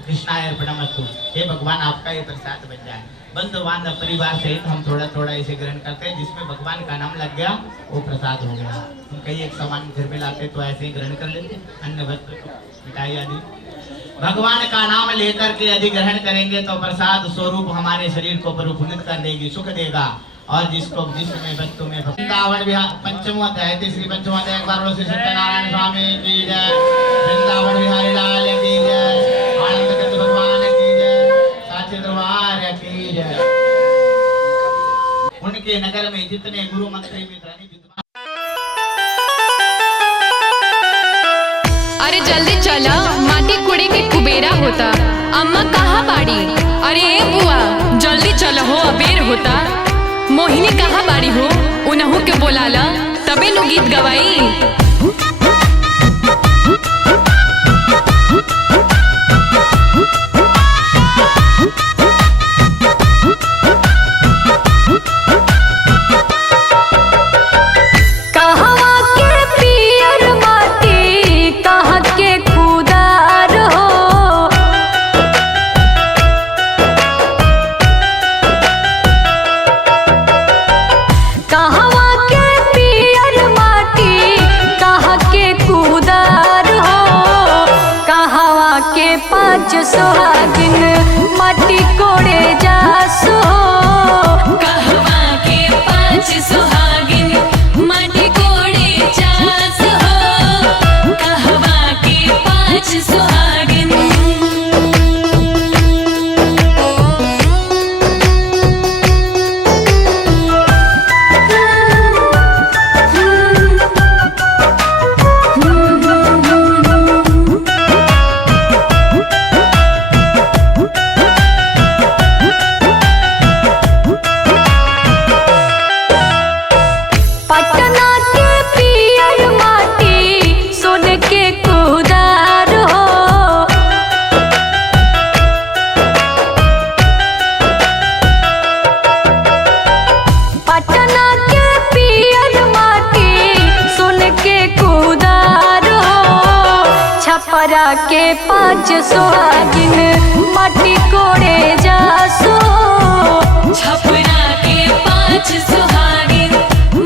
कृष्णाय अर्पणमस्तु, हे भगवान आपका ये प्रसाद बन जाए। बंधु बांधव परिवार सहित हम थोड़ा थोड़ा इसे ग्रहण करते हैं, जिसमें भगवान का नाम लग गया वो प्रसाद हो गया। हम कई एक सामान घर में लाते तो ऐसे ही ग्रहण कर लेते, अन्न वस्त्र मिठाई आदि। भगवान का नाम लेकर के यदि ग्रहण करेंगे तो प्रसाद स्वरूप हमारे शरीर को प्रफुल्लित कर देगी, सुख देगा। और जिसको जिसमें वस्तु में वृंदावन विहार पंचम अध्याय श्री पंचम अध्याय एक बार श्री सत्यनारायण स्वामी की जय, वृंदावन विहारी लाल की जय, आनंद कंद भगवान की जय, साचे दरबार की जय। उनके नगर में जितने गुरु मंत्री मित्र अरे जल्दी चला, माटी कुड़े के कुबेरा होता। अम्मा कहाँ बाड़ी? अरे ए बुआ जल्दी चलो हो, अबेर होता। मोहिनी कहाँ बाड़ी हो? उनहु के बोलाला तबे नु गीत गवाई। सुहागिन माटी कोड़े जासो, कहवा के पांच सुहागिन माटी कोड़े जासो, कहवा के पांच सुहागिन। छपरा के पांच सुहागिन माटी कोड़े जासो, छपरा के पांच सुहागिन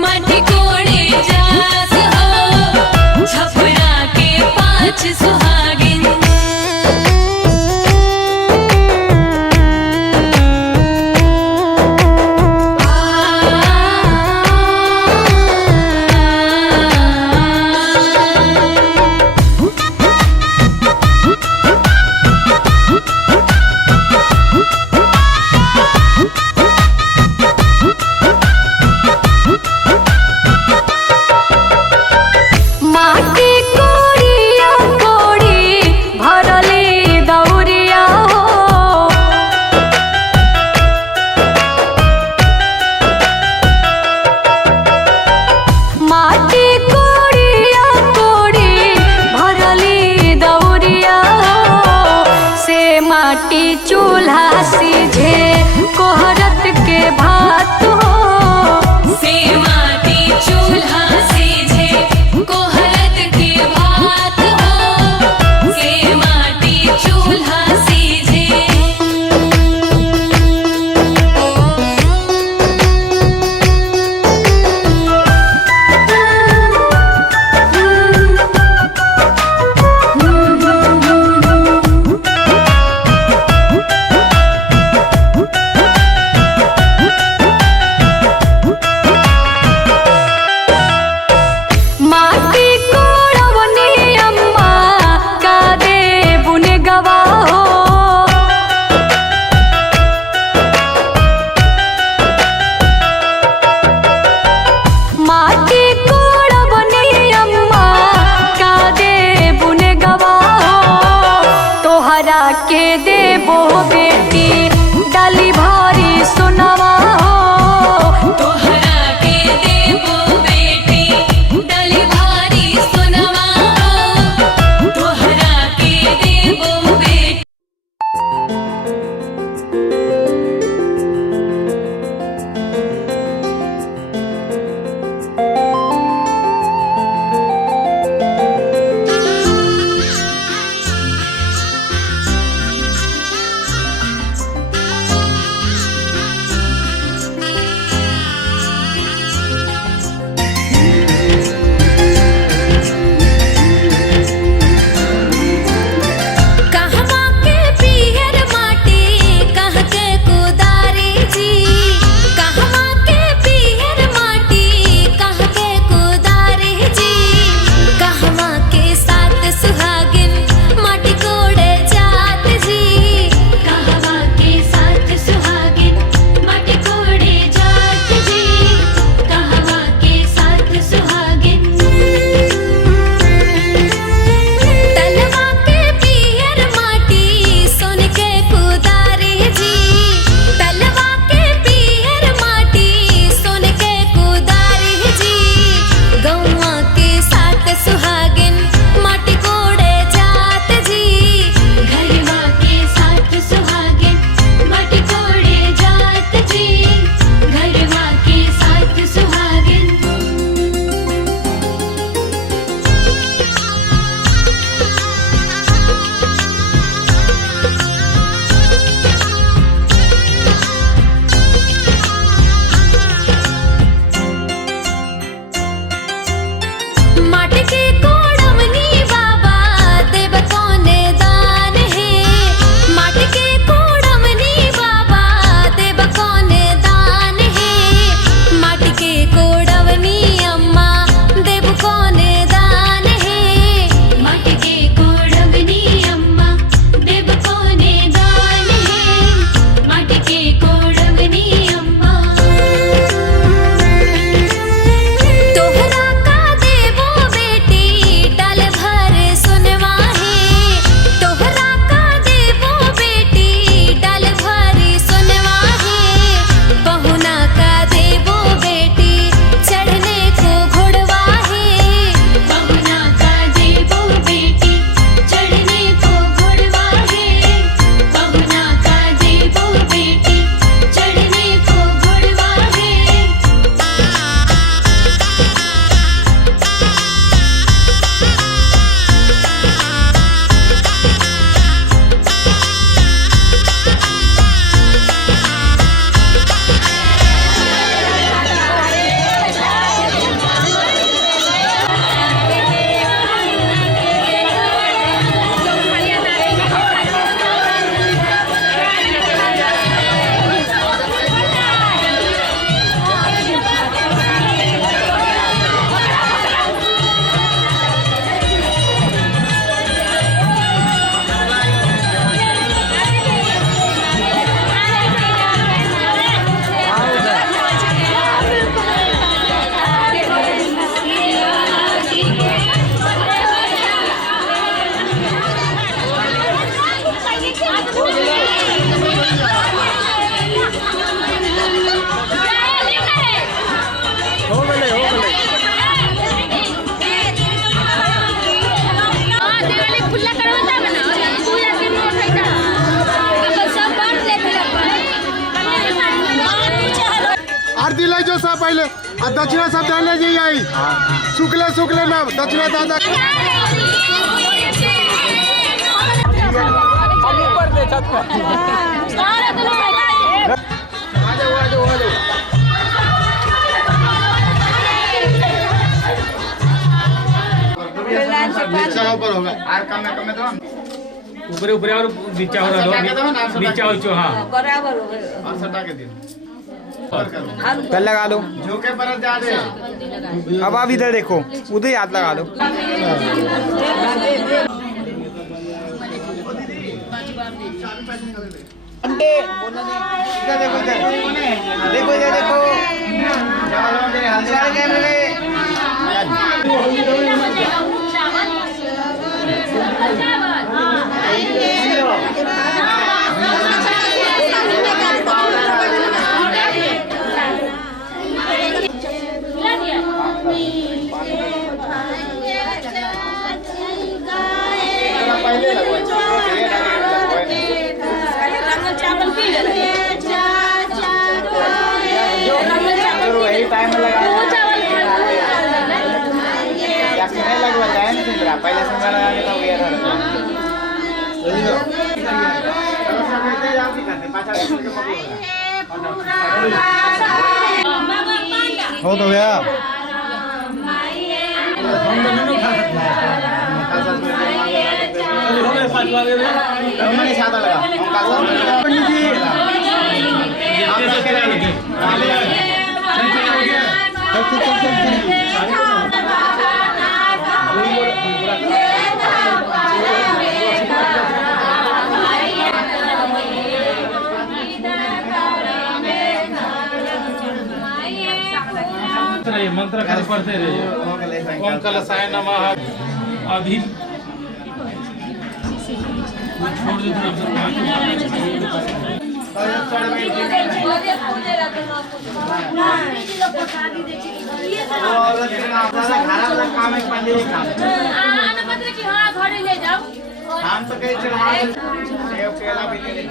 माटी कोड़े जासो, छपरा के पांच सुहागिन। चूल्हा सीझे कोहरत के भात हो, से माटी चूल्हा सीझे कोहरत के भात हो, से माटी चूल्हा सीझे। देबो बेटी डाली भारी सोनवा हो तोहरा के देबो बेटी डाली भारी सोनवा हो तोहरा के देबो बेटी। आरती ले जो सब पहले और दक्षिणा सब डालने जी आई शुक्ले शुक्ले ना दक्षिणा दादा नीचा ऊपर होगा ऊपर ऊपर और नीचा हो रहा है नीचा हो हाँ बराबर और सटा के दिन कल लगा लो झोंके पर जा दे। अब आप इधर देखो उधर ही हाथ लगा लो। इधर देखो देखो इधर देखो पहले समय लगा के तो गया था हो तो गया मैंने सादा लगा पंडित जी आप कैसे लगे मंत्र खाली पढ़ते रहिए। ओम कलशाय नमः। अभी छोड़ दो हम तो कहीं चढ़ा सेव केला भी ले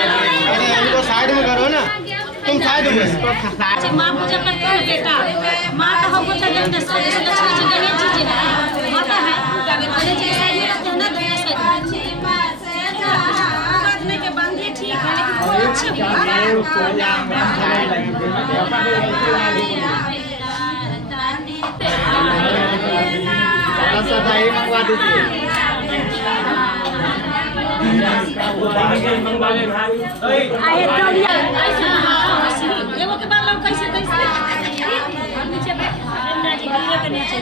साइड में करो ना तुम साइड में माँ पूजा करते हो बेटा माँ का हमको तो गणेश जी माता है गणेश जी साइड में रखते हैं ना गणेश साइड के बांधे ठीक है लेकिन कोई अच्छी नहीं मंगवा दीजिए एगो के बाल कैसे कैसे नीचे गंगा जी गंगा के नीचे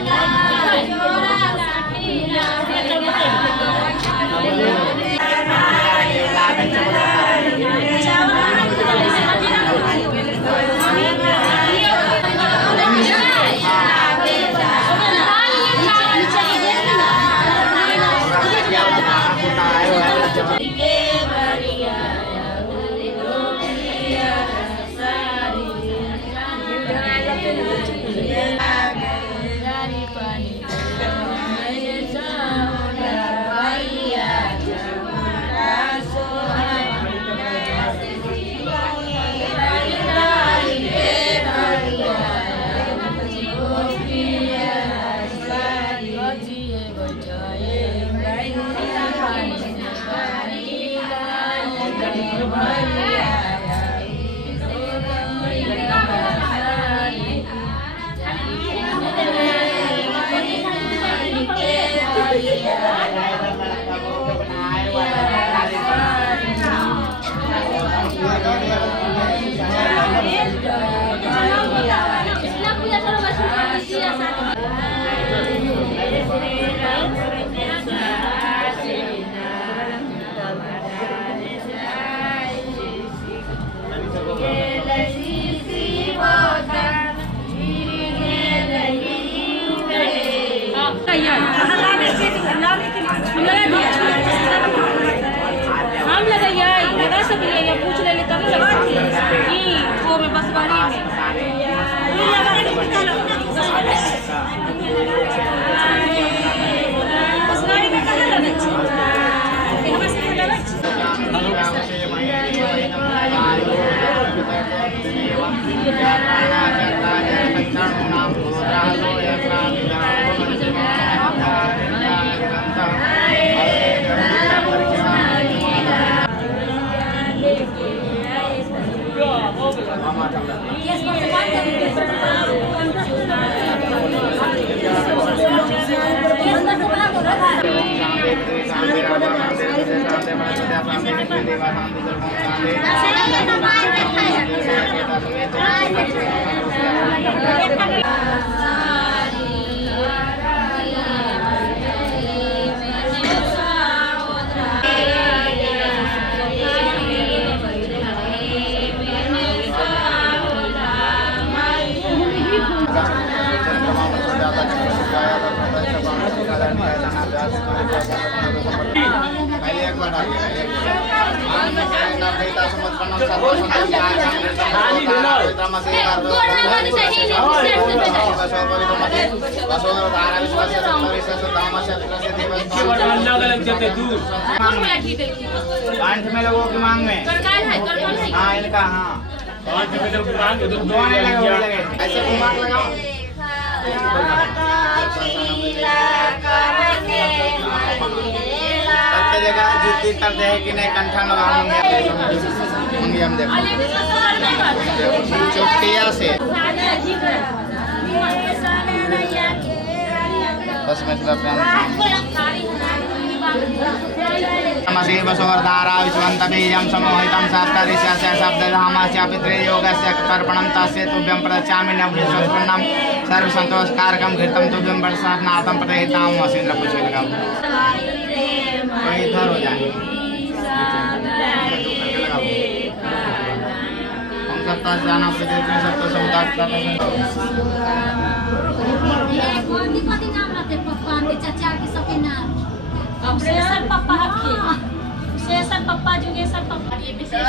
हम लगा सकते या पूछ ले तब वो में बस गाड़ी में कहाँ लगे पांच में लोगों की मांग में हाँ इनका हाँ दोनों लगे ऐसे घुमा लगाओ सबके जगह जिद्दी करते हैं कि नहीं कंठा लगाऊंगे हम देखो चुटकिया से बस मतलब मसीह बसोरदारा विश्वंत बीजं समोहितं सप्तऋषस्य शब्दधामस्य पितृयोगस्य तर्पणं तस्य तुभ्यं प्रदच्छामि नवसंस्कृतं सर्वसंतोषकारकं घृतं तुभ्यं वर्षनाथं प्रदहितां वसीन्द्र पूछे लगा तो इधर हो जाए हम सबका जाना प्रदेश में सबको समुदाय शेषर पप्पा हके शेषर पप्पा जुगेश्वर पप्पा ये विशेष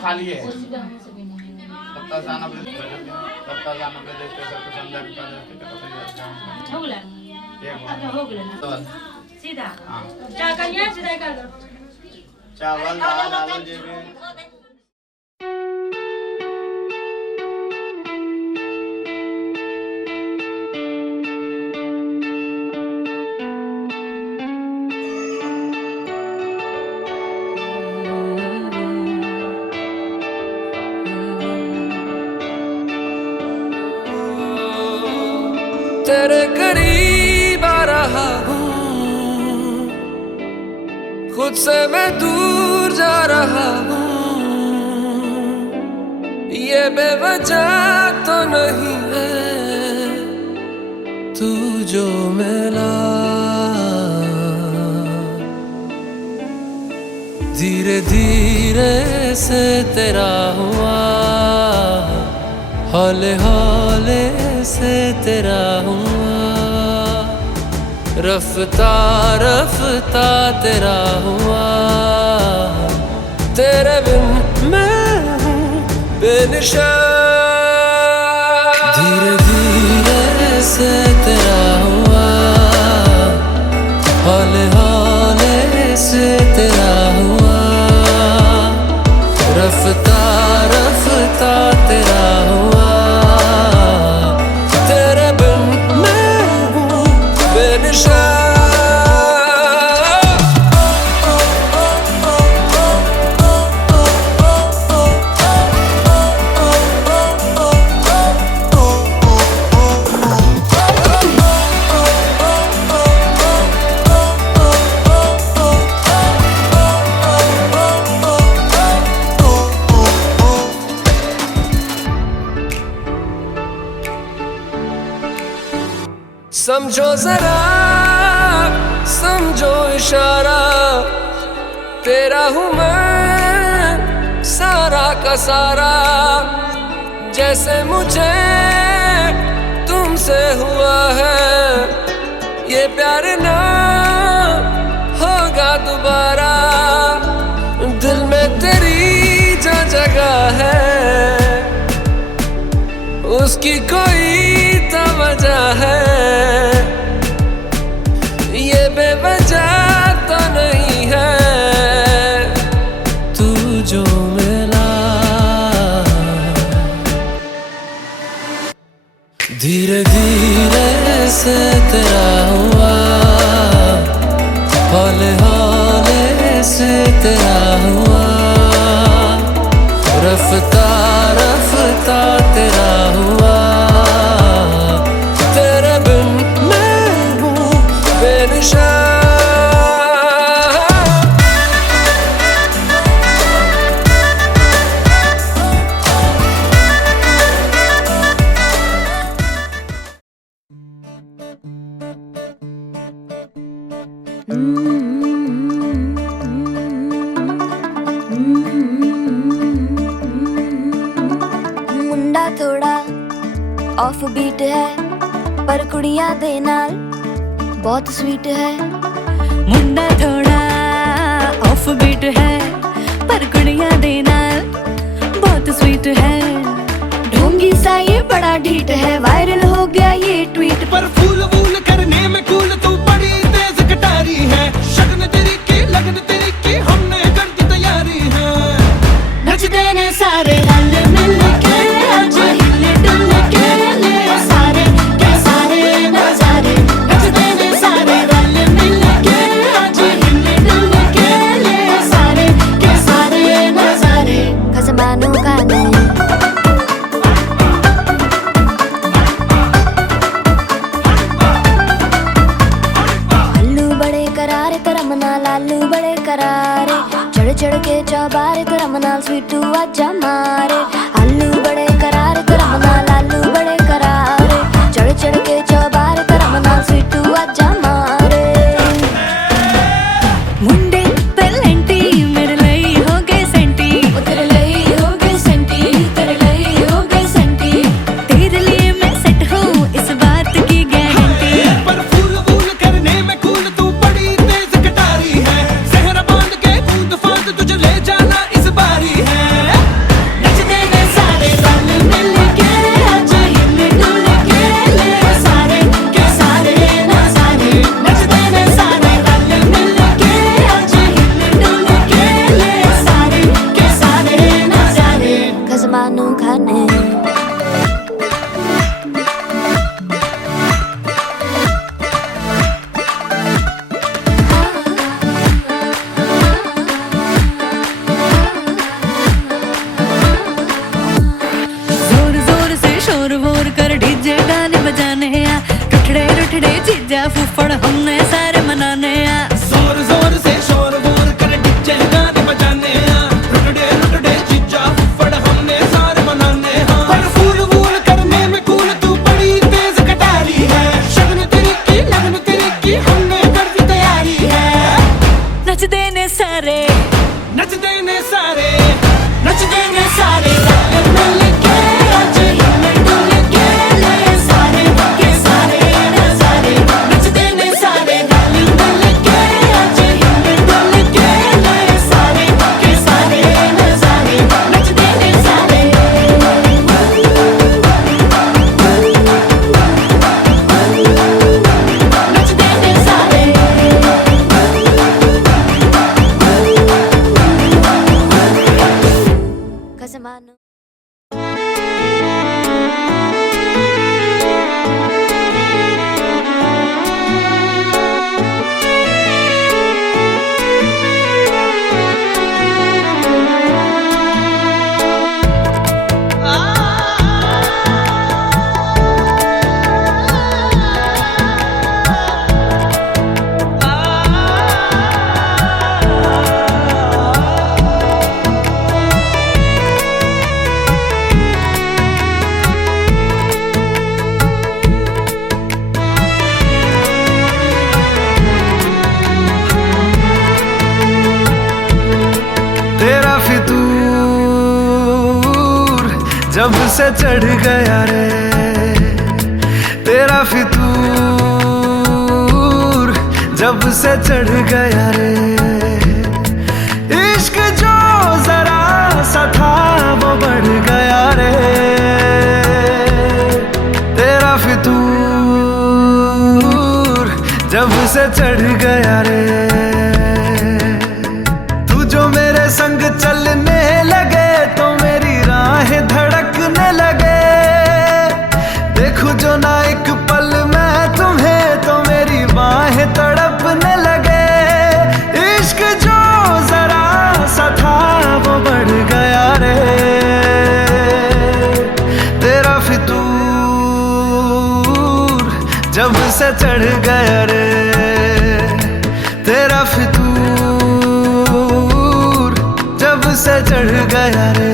खाली है सीधा सीधा चावल दाल आलू जेबी तेरे करीब आ रहा हूँ खुद से मैं दूर जा रहा हूँ ये बेवजह तो नहीं है तू जो मिला धीरे धीरे से तेरा हुआ हौले हौले से तेरा हुआ रफ्ता रफ्ता तेरा हुआ तेरे बिन मैं हूँ बेनिशा धीरे धीरे से तेरा हुआ हौले हौले से तेरा हुआ रफ्ता रफ्ता तेरा हुआ तेरे बिन मैं हूँ बेनिशा समझो जरा समझो इशारा तेरा हूँ मैं सारा का सारा जैसे मुझे तुमसे हुआ है ये प्यार ना होगा दोबारा दिल में तेरी जो जगह है उसकी कोई तो वजह है ये बेवजह तो नहीं है तू जो मिला धीरे धीरे से तेरा हुआ हौले हौले से तेरा हुआ रफ्ता रफ्ता तेरा हुआ, तेरे बिन मैं हूँ बेनिशा। मुंडा थोड़ा ऑफ बीट है पर कुड़ियां दे नाल बहुत स्वीट है। मुंडा थोड़ा ऑफ बीट है पर कुड़ियां दे नाल बहुत स्वीट है। ढोंगी सा ये बड़ा ढीठ है, वायरल हो गया ये ट्वीट पर फूल वूल करने में कूल तू बड़ी तेज कटारी है। शगन तेरी की लगन तेरी की हमने कर दी तैयारी है। नचते ने सारे रल मिल के आज हिले डुल के ले सारे के सारे नजारे। नचते ने सारे रल मिल के आज हिले डुल के ले सारे के सारे नजारे। खसमानों का नहीं लालू बड़े करारे, चढ़ चढ़ के चौबारे तेरा मनाल स्वीटू आजा मारे। आलू बड़े करारे तेरा मनाल लालू बड़े करारे, चढ़ चढ़ के चौबारे तेरा मनाल स्वीटू आजा मारे। मुंडे पेलेंटी मेरे लिए हो गए सेंटी, तेरे लिए हो गए सेंटी, तेरे लिए हो गए सेंटी। तेरे लिए मैं सेट हूँ इस बात की गारंटी। पर फूल वूल करने में कूल तू बड़ी तेज कटारी है। सहरा बांध के कूद फांद तुझे ले जाना इस बारी है। नचते ने सारे रल मिल के आज हिले डुल के ले सारे के सारे नजारे। नचते ने सारे रल मिल के आज हिले डुल के ले सारे के सारे नजारे। खसमानों खाने जोर जोर से शोर वोर कर डीजे गाने बजाने आ। रुठड़े रुठड़े चीजा फुफड़ हमने सारे मनाने आ। जोर जोर से शोर वोर कर डीजे गाने बजाने हैं। रुटड़े रुटड़े चीजा फुफड़ हमने सारे मनाने हैं। पर फूल वूल करने में कूल तू बड़ी तेज कटारी है। शगन तेरी की लगन तेरी की हमने कर दी तैयारी है। नचते ने सारे नचते ने सारे नचते ने सारे रल मिल के आज हिले डुल के ले सारे के सारे नजारे। नचते ने सारे रल मिल के आज हिले डुल के ले सारे के सारे नजारे। नचते ने सारे नचते ने सारे खसमानों तेरा फितूर जब से चढ़ गया रे, तेरा फितूर जब से चढ़ गया रे। इश्क जो जरा सा था वो बढ़ गया रे। तेरा फितूर जब से चढ़ गया रे। तू जो मेरे संग चलने लगे तो मेरी राहें धड़कने लगे। देखूं जो ना एक पल मैं तुम्हें तो मेरी बाहें तड़पने लगे। इश्क जो जरा सा था वो बढ़ गया रे। जब से चढ़ गया रे तेरा फितूर, जब से चढ़ गया रे।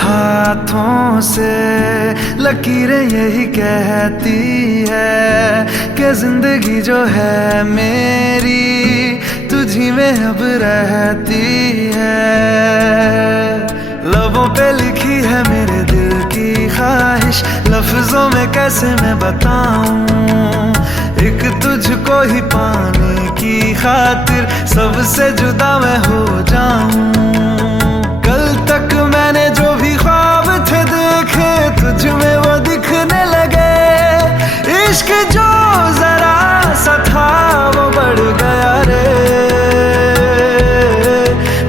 हाथों से लकीरें यही कहती है कि जिंदगी जो है मेरी तुझी में अब रहती है। लबों पे लिखी है मेरे दिल की ख्वाहिश, लफ्जों में कैसे मैं बताऊं, एक तुझको ही पाने की खातिर सबसे जुदा मैं हो जाऊं। कल तक मैंने जो भी ख्वाब थे देखे तुझ में वो दिखने लगे, इश्क जो जरा सा था वो बढ़ गया रे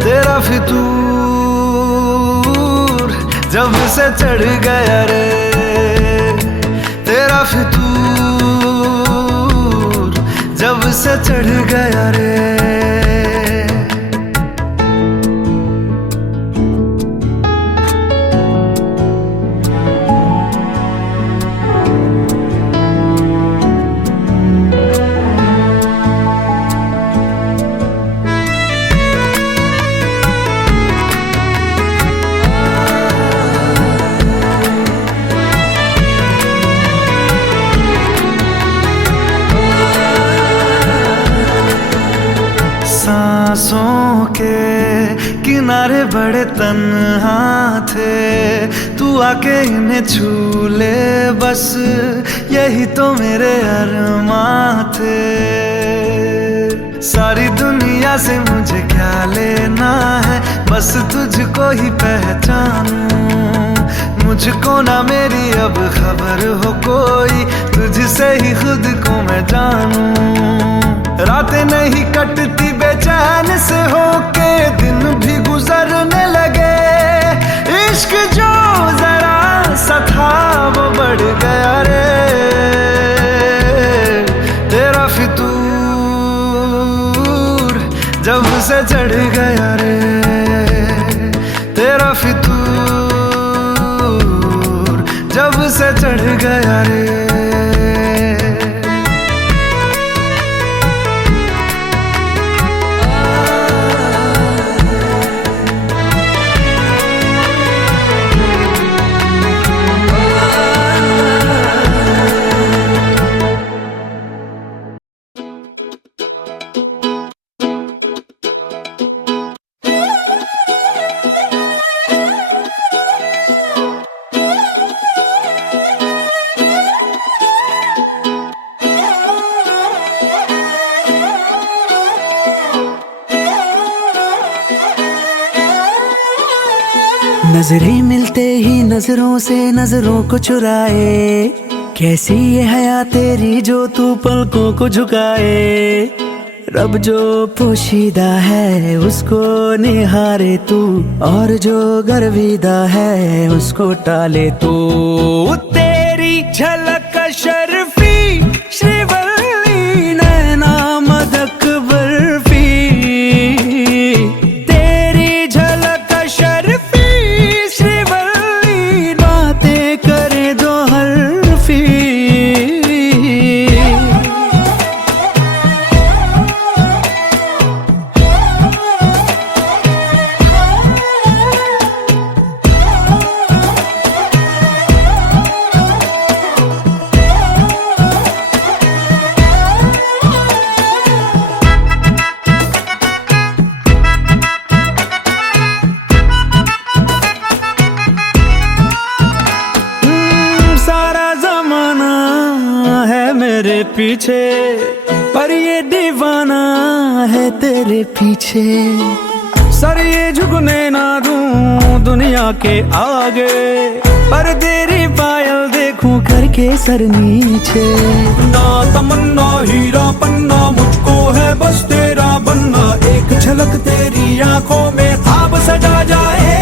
तेरा फितूर, जब से चढ़ गया रे तेरा फितूर, जब से चढ़ गया रे। सांसों के किनारे बड़े तन्हा थे, तू आके इन्हें छू ले बस यही तो मेरे अरमां थे। सारी दुनिया से मुझे क्या लेना है, बस तुझको ही पहचानूं, मुझको ना मेरी अब खबर हो कोई, तुझसे ही खुद को मैं जानूं। रातें नहीं कटती बेचैन से होके दिन भी गुजरने लगे, इश्क जो जरा सा था वो बढ़ गया रे तेरा फितूर, जब से चढ़ गया रे तेरा फितूर, जब से चढ़ गया रे। नजरें मिलते ही नजरों से नजरों को चुराए, कैसी ये हया तेरी जो तू पलकों को झुकाए। रब जो पोशीदा है उसको निहारे तू, और जो गर्विदा है उसको टाले तू। तेरी झलक शर्फी श्रीवल्ली नैना मदक बर्फी, तेरी झलक शर्फी श्रीवल्ली बातें करे दो हरफी। पीछे, पर ये दीवाना है तेरे पीछे। सर ये झुकने ना दूं दुनिया के आगे, पर तेरी पायल देखूं करके सर नीचे। ना तमन्ना हीरा पन्ना, मुझको है बस तेरा बनना। एक झलक तेरी आंखों में ख्वाब सजा जाए।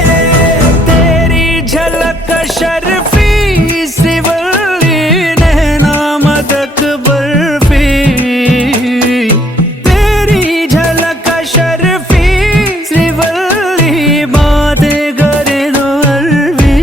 तेरी झलक शर्फी श्रीवल्ली नैना मदक बर्फी। तेरी झलक शर्फी श्रीवल्ली बातें करे दो अरबी।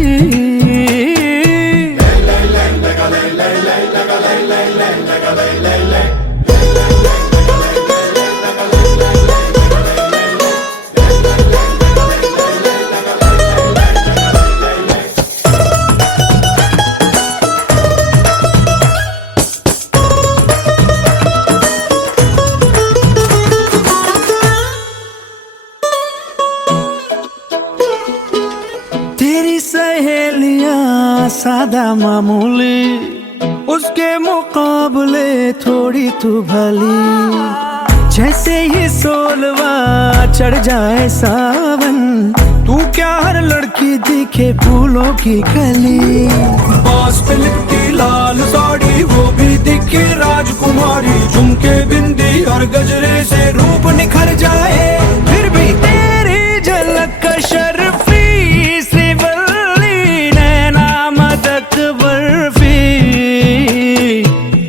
तेरी सहेलियां सादा मामूली, उसके मुकाबले थोड़ी तू भली। जैसे ही सोलवा चढ़ जाए सावन, तू क्या हर लड़की दिखे फूलों की कली। बांस पे लिपटी लाल साड़ी, वो भी दिखे राजकुमारी। झुमके बिंदी और गजरे से रूप निखर जाए। फिर भी तेरी झलक शर्फी श्रीवल्ली नैना मदक बर्फी।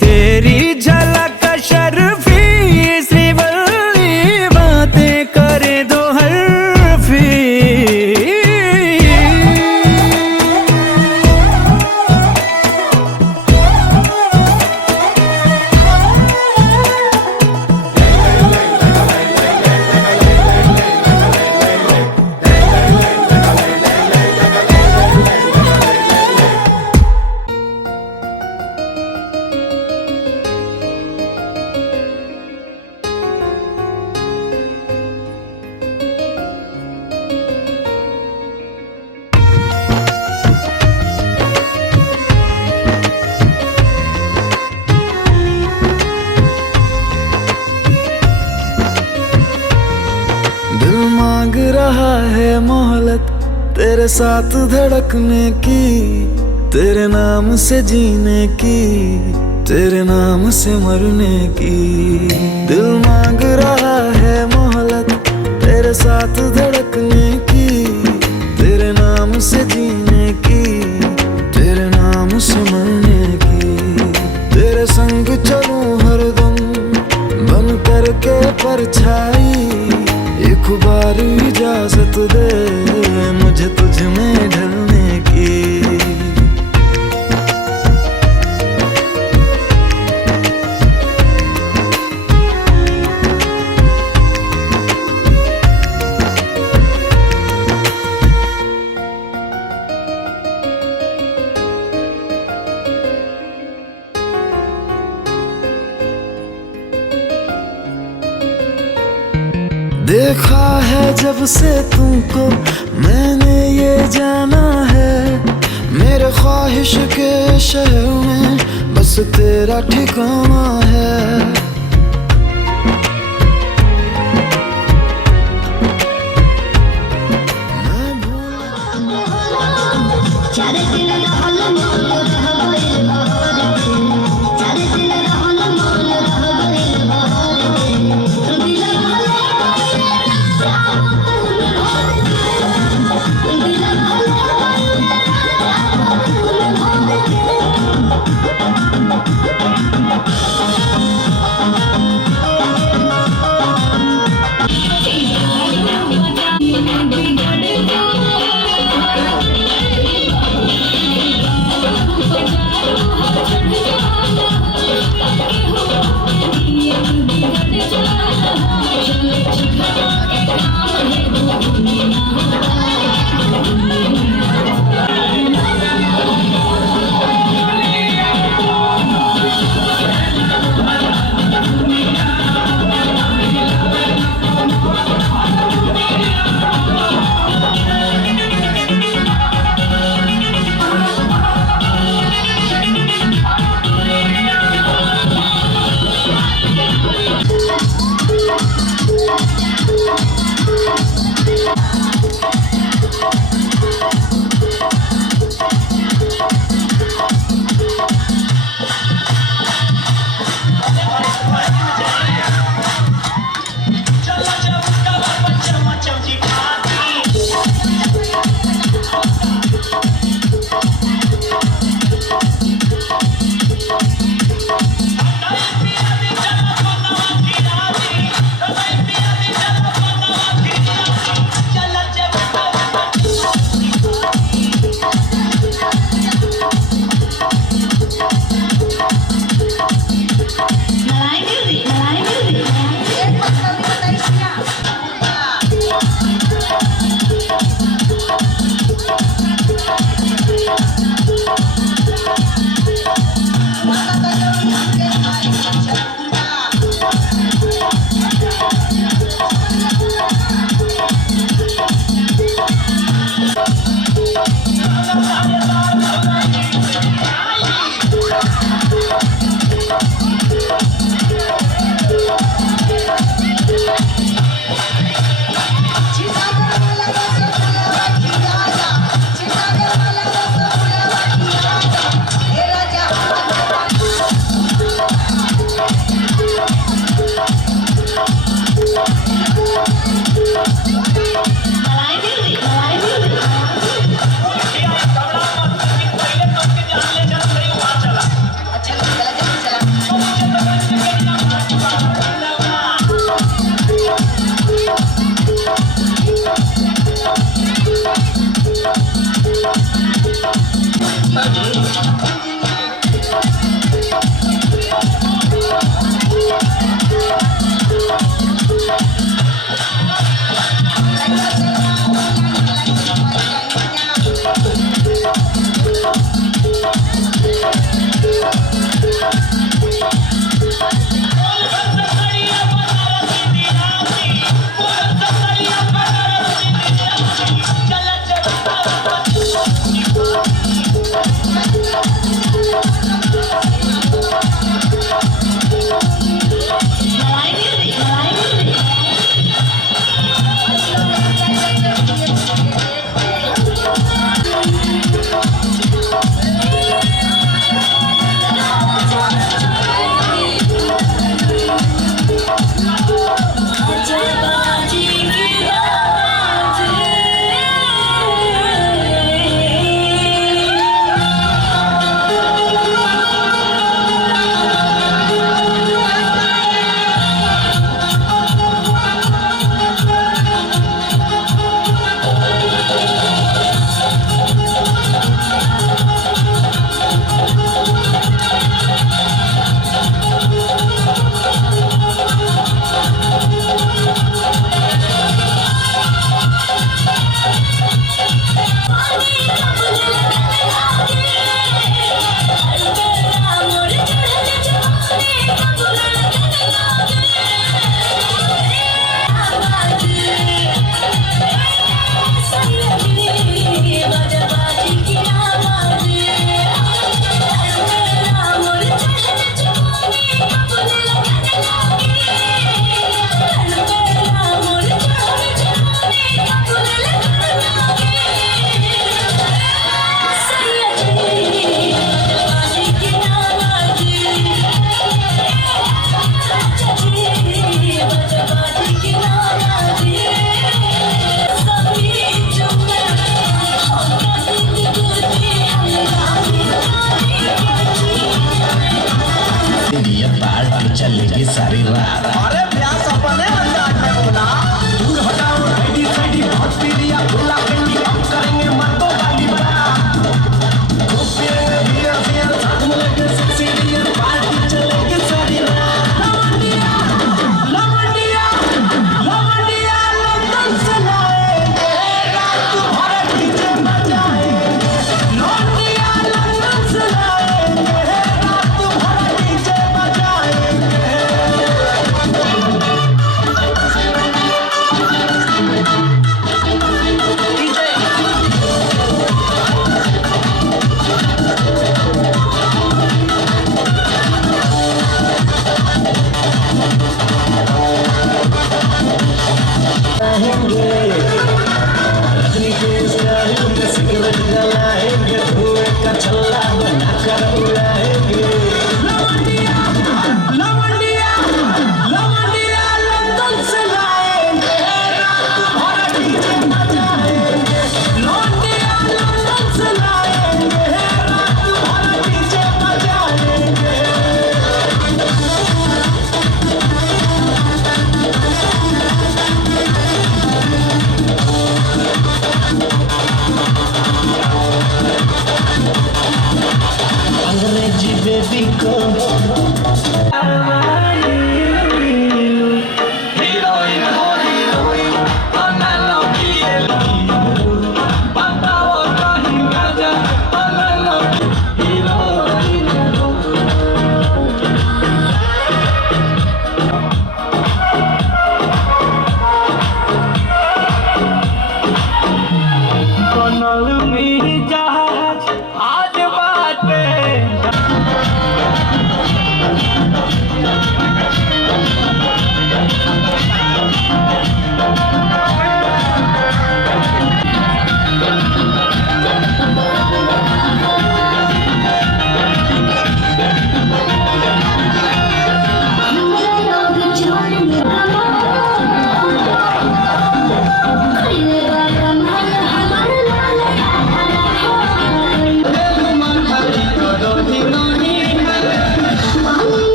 तेरी झलक शर्फी श्रीवल्ली बातें करे दो हरफी। दिल मांग रहा है मोहलत तेरे साथ धड़कने की, तेरे नाम से जीने की, तेरे नाम से मरने की। दिल मांग रहा है मोहलत तेरे साथ धड़कने की, तेरे नाम से जीने की, तेरे नाम से मरने की। तेरे संग चलूं हरदम बन करके परछाई। एक बार इजाजत दे मुझे तुझ में ढलने की। देखा है जब से तुमको मैंने ये जाना है, मेरे ख्वाहिश के शहर में बस तेरा ठिकाना है। चलेगी सारी रात। अरे प्यास अपने अंदाज में बोला, दूर हटाओ राइडी साइडी बहुत पी लिया, खुला पेंडी हम करेंगे मर्दों वाली बना। खूब पिएंगे बियर बियर साथ में लेके सेक्सी डियर, पार्टी चलेगी सारी रात। लवंडिया लवंडिया लवंडिया लंदन से लाएंगे, रात भर डीजे बजाएंगे। लवंडिया लंदन से लाएंगे, रात भर डीजे बजाएंगे।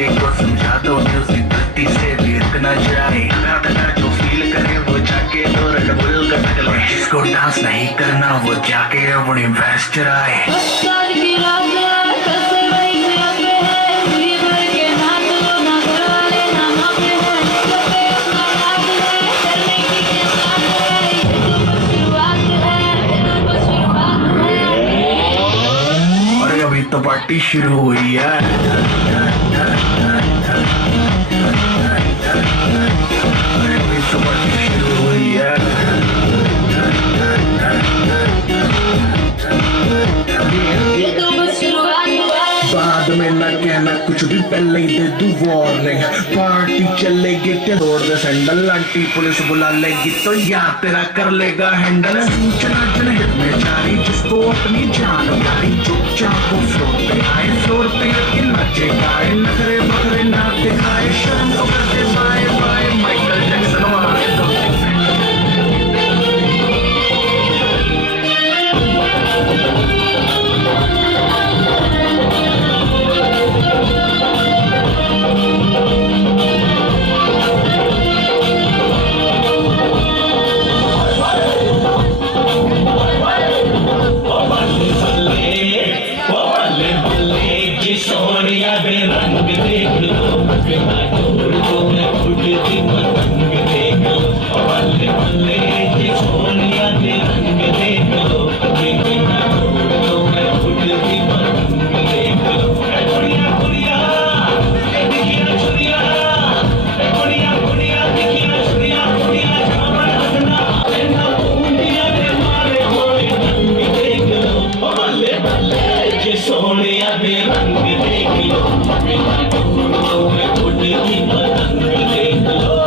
डीजे को समझा दो म्यूजिक गलती से भी इतना जाए जो फील करे वो जाके तो रेड बुल का टकले जिसको डांस नहीं करना वो जाके अपनी भैंस चराए तो पार्टी शुरू हुई है तो पार्टी शुरू हुई है बाद में न कहना कुछ भी पहले ही दे दूं वार्निंग पार्टी चलेगी तोड़ दे सैंडल आंटी पुलिस बुला लेगी तो यार तेरा कर लेगा हैंडल सूचना जनहित में जारी जिसको अपनी जान प्यारी चुपचाप वो फ्लोर पे आए फ्लोर पे आके नाचे गाए नखरे बखरे ना दिखाए शर्म तो करके बाय बाय माइकल जैक्सन वाले सोनिया दे रंग देख लो बिना ढोल को मैं फुटती पतंग देख लो बल्ले बल्ले जी सोनिया दे रंग देख लो बिना ढोल को मैं फुटती पतंग देख लो कुड़िया कुड़िया देखिया छुरिया कुड़िया कुड़िया देखिया छुरिया कुड़िया जामन लगना ऐना बूंदिया दे मारे होए रंग देख लो बल्ले बल्ले जी सोनिया दे रंग देख लो बिना ढूंढो मैं उड़ती पतंग देख लो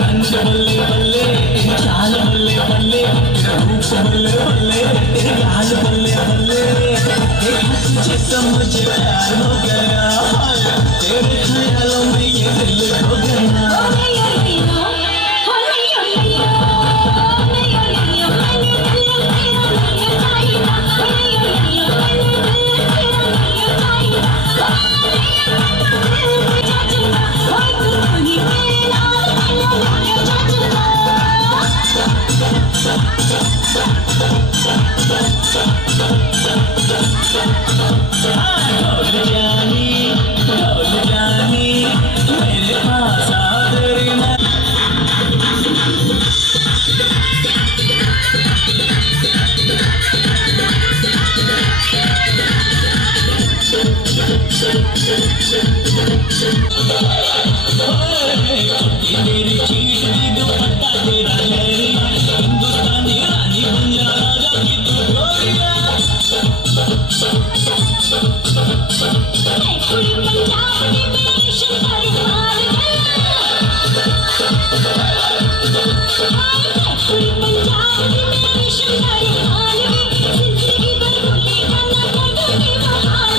बल्ले बल्ले चाल बल्ले बल्ले रूप बल्ले बल्ले तेरे लाल बल्ले बल्ले तुझे तो मुझे प्यार हो गया तेरे ख्यालों में ये दिल हो गया ढोल जानी मेरे पास आ तेरी मैं मेरी चीज दी दुपट्टा तेरा लहरी हिंदुस्तानी रानी बन जा राजा की तू गोरिया कुड़ी पंजाब की मेरी शक्कर मार कुड़ी पंजाब की मेरी शक्कर मार जिंदगी भर भूलेगा ना कभी बहार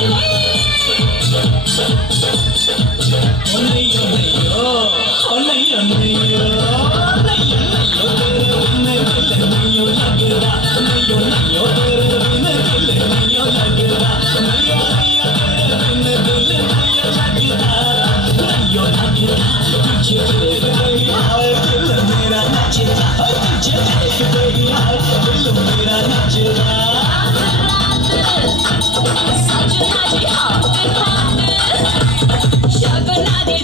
Shaguna di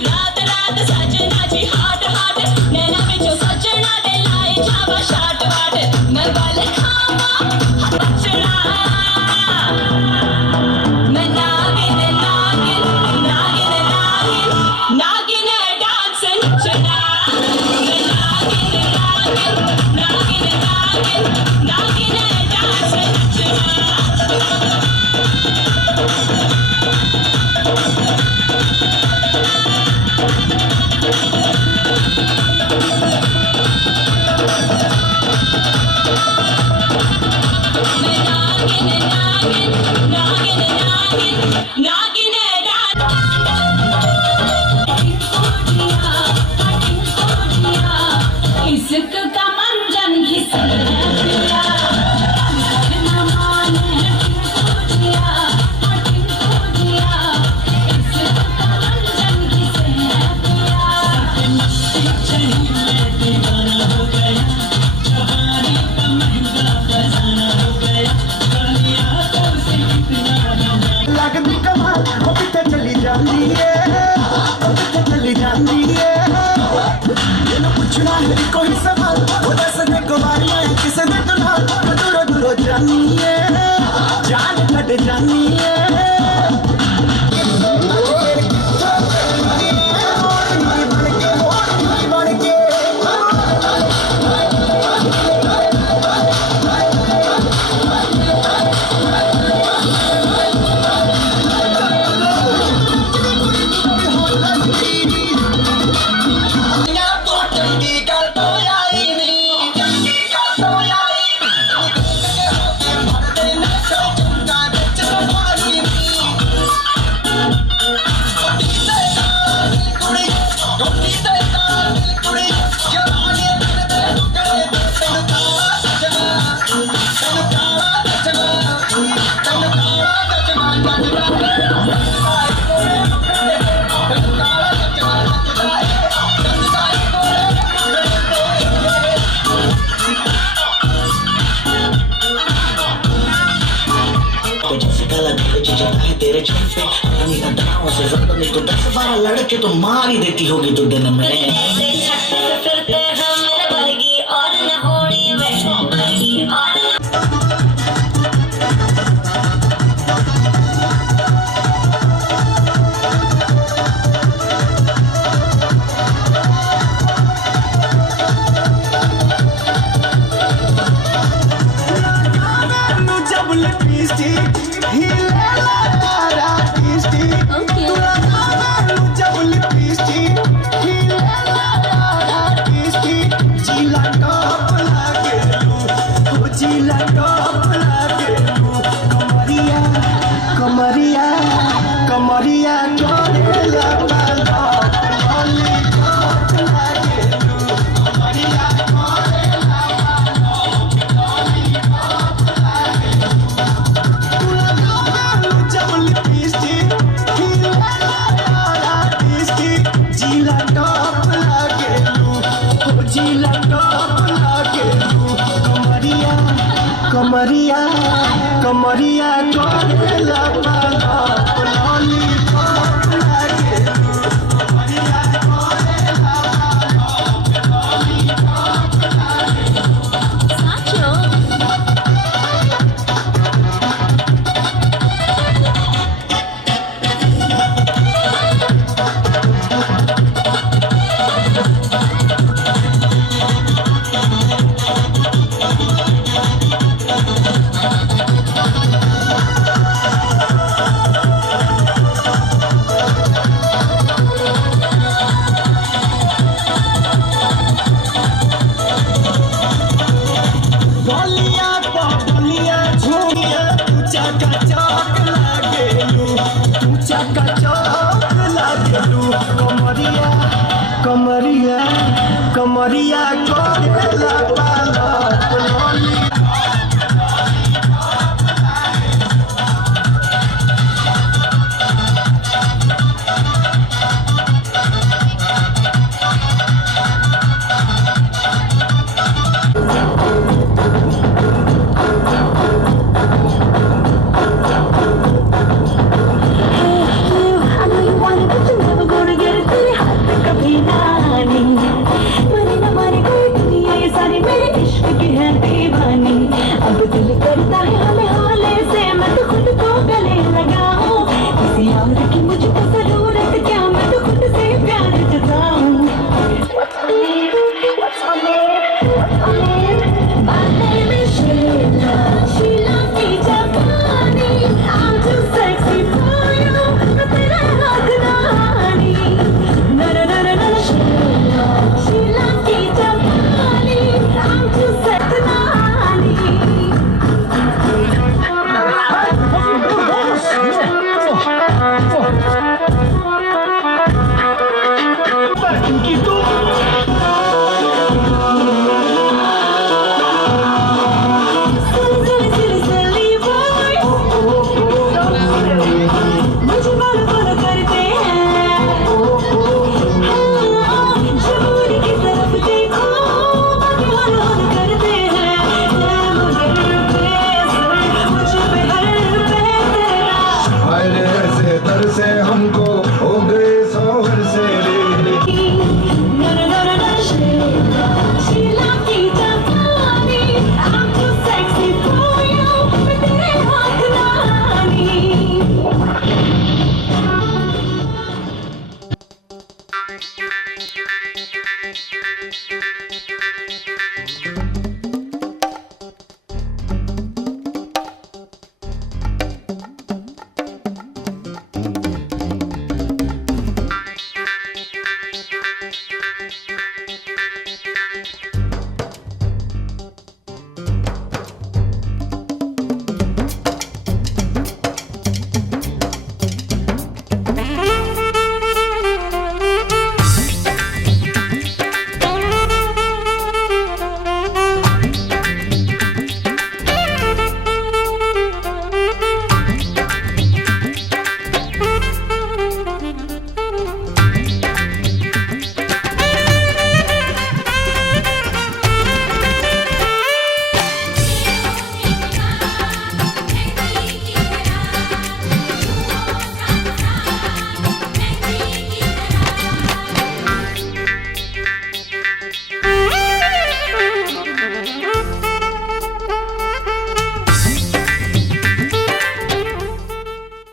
चली जाती है मैंने पूछना है कोई सवाल वो दस ने कुमारियां किसे दे दुल्हा दूरो दूरो जानी है जान कट जानी है तेरे छुपे अपनी अदाओं से ज्यादा नहीं तो 10-12 लड़के तो मार ही देती होगी तू दिन में फिरते हम बलगी और न होड़ी में बलगी और कमरिया कमरिया करेला पाला लॉली पॉप लागे कमरिया करेला पाला लॉली पॉप लागे साचो कमरिया कमरिया करेला पाला लॉली की